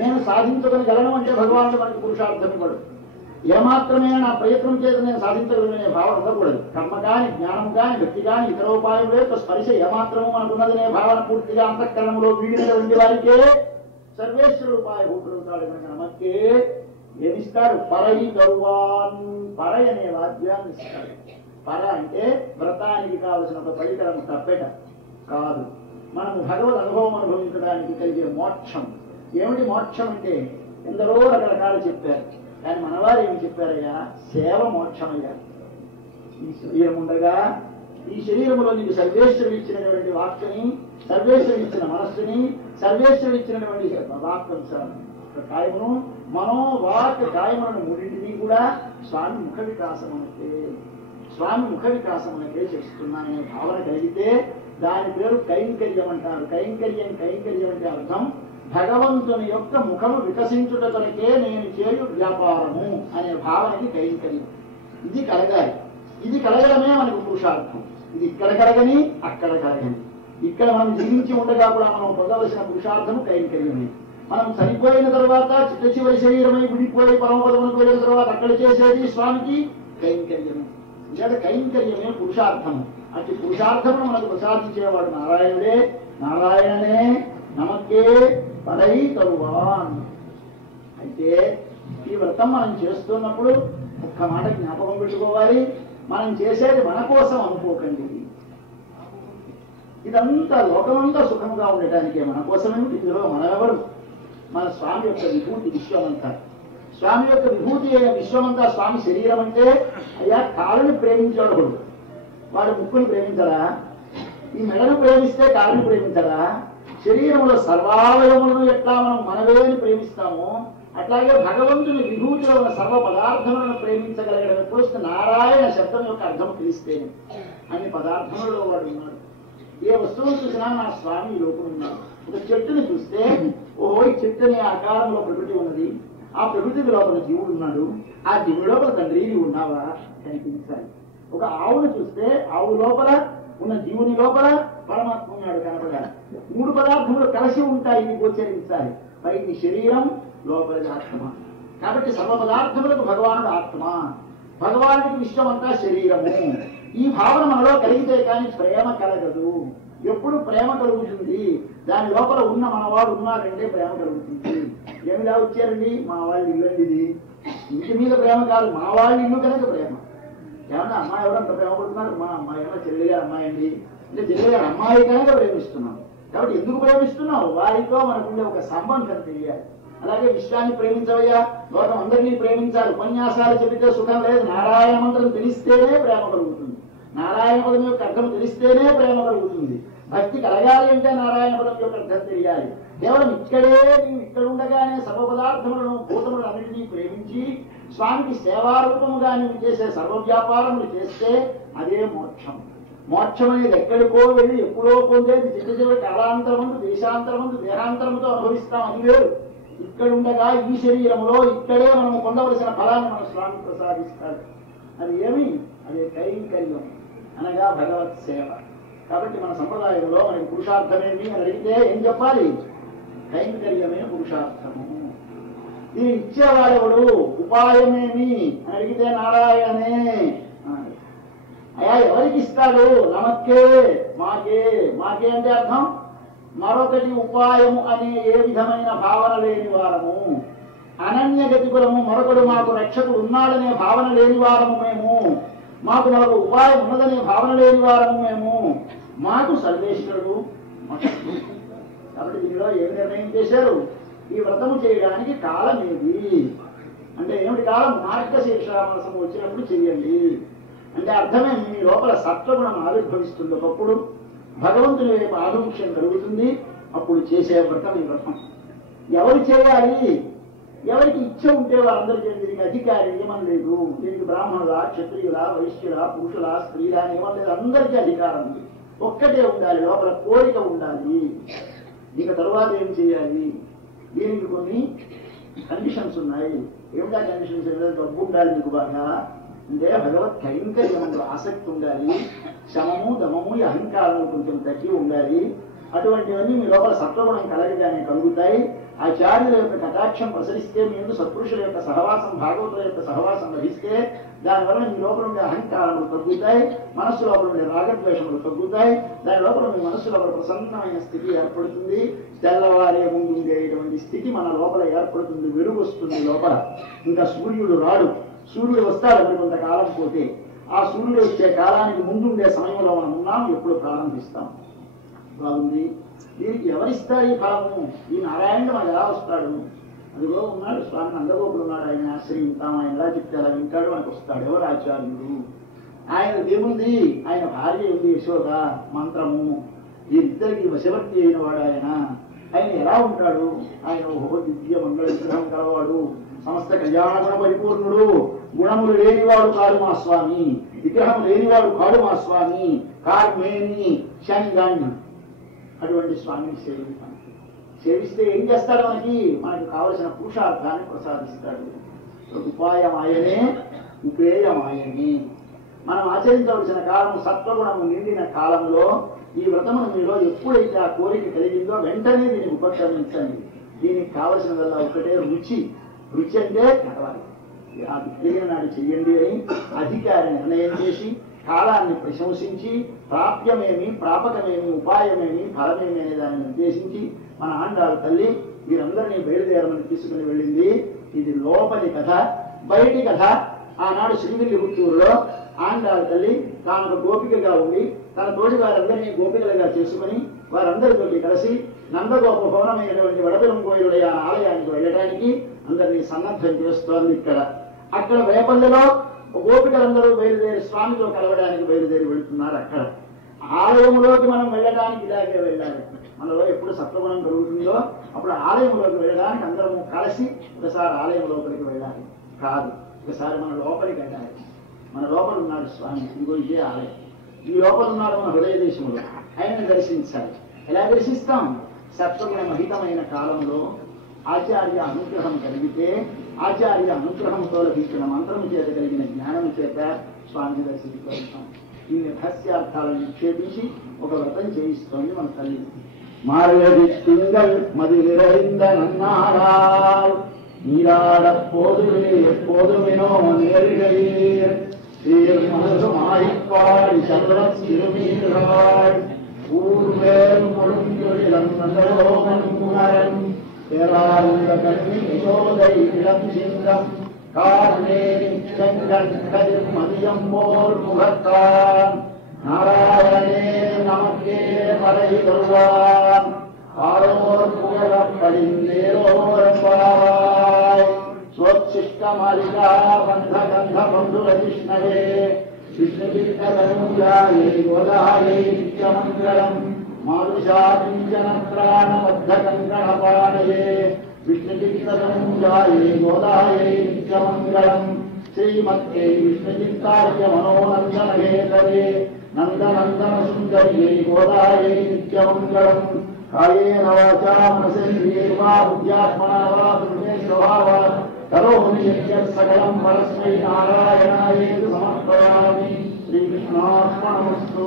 నేను సాధించగలను అంటే భగవానుడు మనకి పురుషార్థం ఇవ్వడు. ఏమాత్రమైనా నా ప్రయత్నం చేత నేను సాధించగలనే భావన ఉండకూడదు. కర్మ కాని, జ్ఞానం కాని, వ్యక్తి కాని, ఇతర ఉపాయం లేదు. స్పర్శ ఏమాత్రము అనుకున్నదనే భావన పూర్తిగా అంతఃకరణంలో వీడినటువంటి వారికే సర్వేశ్వరుడు ఉపాయభూతుడుతాడు. కనుక నమక్కే ఏమిస్తాడు? పరయి గౌవాన్, పరై అనే వాద్యాన్ని ఇస్తాడు. పర అంటే వ్రతానికి కావలసిన ఒక పరికరం, తప్పెట కాదు. మనము భగవద్ అనుభవం అనుభవించడానికి కలిగే మోక్షం. ఏమిటి మోక్షం అంటే? ఎందరో రకరకాలు చెప్పారు, కానీ మనవారు ఏమి చెప్పారయ్యా? సేవ మోక్షమయ్యా. ఈ శరీరం ఉండగా ఈ శరీరంలో నీకు సర్వేశ్వరుడు ఇచ్చినటువంటి వాక్కుని, సర్వేశ్వరుడు ఇచ్చిన మనస్సుని, సర్వేశ్వరుడు ఇచ్చినటువంటి కాయమును, మనో వాక్ కాయములను మూడింటినీ కూడా స్వామి ముఖ వికాసమునకే, స్వామి ముఖ వికాసమునకే చేస్తున్నాననే భావన కలిగితే దాని పేరు కైంకర్యం అంటారు. కైంకర్యం అంటే అర్థం భగవంతుని యొక్క ముఖము వికసించుట కొరకే నేను చేయు వ్యాపారము అనే భావనకి కైంకర్యం. ఇది కలగాలి. ఇది కలగడమే మనకు పురుషార్థం. ఇది ఇక్కడ కలగని, అక్కడ కలగని. ఇక్కడ మనం జీవించి ఉండగా కూడా మనం పొందవలసిన పురుషార్థము కైంకర్యమే. మనం చనిపోయిన తర్వాత చిట్ట చివరి శరీరమై విడిపోయి పరమపదములకు వెళ్ళిన తర్వాత అక్కడ చేసేది స్వామికి కైంకర్యమే. ఇక్కడ కైంకర్యమే పురుషార్థము. అటు పురుషార్థమును మనకు ప్రసాదించేవాడు నారాయణుడే. నారాయణనే నమకే పదై తరువాన్. అయితే ఈ వ్రతం మనం చేస్తున్నప్పుడు ఒక్క మాట జ్ఞాపకం పెట్టుకోవాలి, మనం చేసేది మన కోసం అనుకోకండి. ఇదంతా లోకమంతా సుఖంగా ఉండటానికే, మన కోసమే. ఇందులో మనమెవరు? మన స్వామి యొక్క విభూతి విశ్వమంతా. స్వామి యొక్క విభూతి అయిన విశ్వమంతా స్వామి శరీరం అంటే, అయ్యా కాళ్ళని ప్రేమించాడు ఒకడు, వాడు ముక్కుని ప్రేమించడా? ఈ మెడను ప్రేమిస్తే కాళ్ళని ప్రేమించడా? శరీరంలో సర్వావయములను ఎట్లా మనం మనవేని ప్రేమిస్తామో అట్లాగే భగవంతుని విభూతిలో ఉన్న సర్వ పదార్థములను ప్రేమించగలిగడం ఎప్పుడు నారాయణ శబ్దం యొక్క అర్థం తెలిస్తేనే. అన్ని పదార్థములలో వాడు ఉన్నాడు. ఏ వస్తువును చూసినా నా స్వామి లోపల ఉన్నాడు. ఒక చెట్టుని చూస్తే ఓహో ఈ చెట్టు అనే ఆకారంలో ప్రకృతి ఉన్నది, ఆ ప్రకృతి లోపల జీవుడు ఉన్నాడు, ఆ జీవుడి లోపల తండ్రి నీవు ఉన్నావా కనిపించాలి. ఒక ఆవును చూస్తే ఆవు లోపల ఉన్న జీవుని లోపల పరమాత్మ ఉన్నాడు కనపడాలి. మూడు పదార్థములు కలిసి ఉంటాయి, ఇవి గోచరించాలి. పైకి శరీరం, లోపలిది ఆత్మ. కాబట్టి సర్వ పదార్థములకు భగవానుడు ఆత్మ, భగవానుడికి విశ్వమంతా శరీరము. ఈ భావన మనలో కలిగితే కానీ ప్రేమ కలగదు. ఎప్పుడు ప్రేమ కలుగుతుంది? దాని లోపల ఉన్న మనవాడు ఉన్నాడంటే ప్రేమ కలుగుతుంది. ఏమిలా వచ్చారండి? మా వాళ్ళ ఇల్లు అండి, ఇది ఇంటి మీద ప్రేమ కాదు, మా వాళ్ళ ఇల్లు కనుక ప్రేమ. ఏమన్నా అమ్మాయి ఎవరంత ప్రేమ పడుతున్నారు? మా అమ్మాయి ఏమన్నా చెల్లి గారు అమ్మాయి అండి అంటే చెల్లి గారు అమ్మాయి కనుక ప్రేమిస్తున్నాం. కాబట్టి ఎందుకు ప్రేమిస్తున్నావు? వారితో మనకుండే ఒక సంబంధం తెలియాలి. అలాగే విశ్వాన్ని ప్రేమించవయ్యా, లోకం అందరినీ ప్రేమించాలి. ఉపన్యాసాలు చెబితే సుఖం లేదు. నారాయణ మంత్రం తెలిస్తేనే ప్రేమ కలుగుతుంది. నారాయణ పదం యొక్క అర్థం తెలిస్తేనే ప్రేమ కలుగుతుంది. భక్తి కలగాలి అంటే నారాయణ పదం యొక్క అర్థం తెలియాలి. కేవలం ఇక్కడే నీవు ఇక్కడ ఉండగానే సర్వ పదార్థములను భూతములను అన్నింటినీ ప్రేమించి స్వామికి సేవారూపముగా నీవు చేసే సర్వ వ్యాపారములు చేస్తే అదే మోక్షం. మోక్షం అనేది ఎక్కడికో వెళ్ళి ఎప్పుడో పొందేది చిన్న చిన్న కాలాంతరమందు దేశాంతరమందు దేహాంతరముతో అనుభవిస్తాం, అది వేరు. ఇక్కడుండగా ఈ శరీరంలో ఇక్కడే మనం పొందవలసిన ఫలాన్ని మన స్వామి ప్రసాదిస్తాడు. అది ఏమి? అదే కైంకర్యం అనగా భగవత్ సేవ. కాబట్టి మన సంప్రదాయంలో మనకి పురుషార్థమేమి అని అడిగితే ఏం చెప్పాలి? కైంకర్యమే పురుషార్థము. దీన్ని ఇచ్చేవాడెవడు? ఉపాయమేమి అని అడిగితే నారాయణనే. అయా ఎవరికి ఇస్తాడు? నమక్కే, మాకే. మాకే అంటే అర్థం మరొకటి ఉపాయము అనే ఏ విధమైన భావన లేని వారము, అనన్య గతికులము. మరొకడు మాకు రక్షకుడు ఉన్నాడనే భావన లేని వారము మేము, మాకు మరొక ఉపాయం ఉన్నదనే భావన లేని వారము మేము, మాకు సర్వేశ్వరుడు. కాబట్టి దీనిలో ఏమి నిర్ణయం చేశారు? ఈ వ్రతము చేయడానికి కాలం ఏది అంటే ఏమిటి కాలం? మార్గశీర్ష మాసం వచ్చినప్పుడు చెయ్యండి అంటే అర్థమే మీ లోపల సత్వగుణం ఆవిర్భవిస్తుంది. ఒకప్పుడు భగవంతుని వైపు ఆభిముఖ్యం కలుగుతుంది, అప్పుడు చేసే వ్రతం ఈ వ్రతం. ఎవరు చేయాలి? ఎవరికి ఇచ్చ ఉంటే వారందరూ చేయండి. దీనికి అధికారి నియమం లేదు. దీనికి బ్రాహ్మణుల, క్షత్రియుల, వైశ్యుల, పురుషుల, స్త్రీల నియమం లేదు. అందరికీ అధికారం ఉంది. ఒక్కటే ఉండాలి, లోపల కోరిక ఉండాలి. ఇక తరువాత ఏం చేయాలి? దీనికి కొన్ని కండిషన్స్ ఉన్నాయి. ఏమిటా కండిషన్స్? డబ్బు ఉండాలి మీకు బాగా, అంటే భగవత్ కైంకర్యంలో ఆసక్తి ఉండాలి, శమము దమము ఈ అహంకారము కొంచెం తగ్గి ఉండాలి. అటువంటివన్నీ మీ లోపల సత్వగుణం కలగగానే కలుగుతాయి. ఆచార్యుల యొక్క కటాక్షం ప్రసరిస్తే, మీ ముందు సత్పురుషుల యొక్క సహవాసం, భాగవతుల యొక్క సహవాసం వహిస్తే దానివల్ల మీ లోపల ఉండే అహంకారములు తగ్గుతాయి, మనస్సు లోపల ఉండే రాగద్వేషములు తగ్గుతాయి. దాని లోపల మీ మనస్సు లోపల ప్రసన్నమైన స్థితి ఏర్పడుతుంది. తెల్లవారే ముందు ఉండేటువంటి స్థితి మన లోపల ఏర్పడుతుంది, వెలుగు వస్తుంది లోపల. ఇంకా సూర్యుడు రాడు, సూర్యుడు వస్తాడు మరి కొంతకాలం పోతే. ఆ సూర్యుడు వచ్చే కాలానికి ముందుండే సమయంలో మనం ఉన్నాం. ఎప్పుడు ప్రారంభిస్తాం? బాగుంది. దీనికి ఎవరిస్తారు ఈ ఫలము? ఈ నారాయణుడు మనకు ఎలా వస్తాడు? అదిగో ఉన్నాడు స్వామి నందగోపుడు ఉన్నాడు, ఆయన ఆశ్రయించాం, ఆయన ఎలా చెప్తే అలా వింటాడు, మనకు వస్తాడు. ఎవరు? ఆచార్యుడు. ఆయన దేవుంది, ఆయన భార్య ఉంది యశోద, మంత్రము, వీరిద్దరికి వశవర్తి అయిన వాడు ఆయన. ఆయన ఎలా ఉంటాడు? ఆయన ఓహో దివ్య మంగళ విగ్రహం కలవాడు, సమస్త కళ్యాణ గుణ పరిపూర్ణుడు, గుణములు లేనివాడు కాడు మా స్వామి, విగ్రహం లేనివాడు కాడు మా స్వామి, కార్మేని శనిగాన్ని. అటువంటి స్వామిని సేవిస్తాం. సేవిస్తే ఏం చేస్తాడు? మనకి కావలసిన పురుషార్థాన్ని ప్రసాదిస్తాడు. ఉపాయం ఆయనే, ఉపేయం ఆయనే. మనం ఆచరించవలసిన కాలం సత్వగుణము నిండిన కాలంలో ఈ వ్రతమును మీలో ఎప్పుడైతే ఆ కోరిక కలిగిందో వెంటనే దీన్ని ఉపక్రమించండి. దీనికి కావలసినదల్లా ఒకటే రుచి. రుచి అంటే నడవాలి. అది కలిగిన నాడు చెయ్యండి అని అధికారి నిర్ణయం చేసి కాలాన్ని ప్రశంసించి ప్రాప్యమేమి ప్రాపకమేమి ఉపాయమేమి ఫలమేమి అనే దాన్ని నిర్దేశించి మన ఆండాళ్ళ తల్లి వీరందరినీ బయలుదేరమని తీసుకుని వెళ్ళింది. ఇది లోపలి కథ. బయటి కథ ఆనాడు శ్రీవిల్లిపుత్తూరులో ఆండాళ్ళ తల్లి తాను ఒక గోపికగా ఉండి తన తోటి వారందరినీ గోపికలుగా చేసుకుని వారందరితో కలిసి నందగోప భవనమైనటువంటి వడపెలంకోయుடைய ఆలయానికి వెళ్ళడానికి అందరినీ సన్నద్ధం చేస్తోంది. అక్కడ వేపల్లిలో గోపికలందరూ బయలుదేరి స్వామితో కలవడానికి బయలుదేరి వెళుతున్నారు. అక్కడ ఆలయంలోకి మనం వెళ్ళడానికి ఇలాగే వెళ్ళాలి. మనలో ఎప్పుడు సత్వగుణం కలుగుతుందో అప్పుడు ఆలయంలోకి వెళ్ళడానికి అందరము కలిసి ఒకసారి ఆలయం లోపలికి వెళ్ళాలి. కాదు, ఒకసారి మన లోపలికి వెళ్ళాలి. మన లోపల ఉన్నాడు స్వామి. ఇదిగో ఇదే ఆలయం. ఈ లోపల ఉన్నాడు మన హృదయ దేశంలో. ఆయనను దర్శించాలి. ఎలా దర్శిస్తాం? సత్వగుణ మహితమైన కాలంలో ఆచార్య అనుగ్రహం కలిగితే ఆచార్య అనుగ్రహంతో లభించిన మంత్రము చేత కలిగిన జ్ఞానం చేత స్వామిని దర్శించుకుంటాం. ఇన్ని రహస్యార్థాలను నిక్షేపించి ఒక వ్రతం చేయిస్తోంది మన తల్లి. மார்கழி திங்கள் மது நிறைந்த நன்னாளால் நீராடப் போதுமே எப்போதுமினோ நேர்கையீர் சீர் மதுமாய்ப்பாடி சந்திரன் சிறுமீர்கள் ஊர்வேல் முழுந்தொழிலம் நந்தரோகன் பேராளுந்த கல்வி யசோதை இளம் சிங்கம் கார்மே செங்கண் கதிர் மதியம் போல் முகத்தான் நாராயணே நமக்கே மறை வருவான் ஆரோர் புகழப் படிந்தேரோரப்பாய் ஸ்வச்சிஷ்ட மாலிகா பந்த கந்த பந்து விஷ்ணவே விஷ்ணுபித்தனுஜாயே கோதாயே நித்யமங்கலம் மாதுஷா கிஞ்சனத்ராணபத்த கங்கணபாணயே விஷ்ணுபித்தனுஜாயே கோதாயே நித்யமங்கலம் श्रीमत्ते विष्णुचित्तार्य मनोनन्दनहेतवे नन्दनन्दन सुन्दर्यै गोदायै नित्यमङ्गलम् कायेन वाचा मनसेन्द्रियैर्वा बुद्ध्यात्मना वा प्रकृते स्वभावात् करोमि यत् सकलं परस्मै नारायणायेति समर्पयामि। श्रीकृष्णार्पणमस्तु।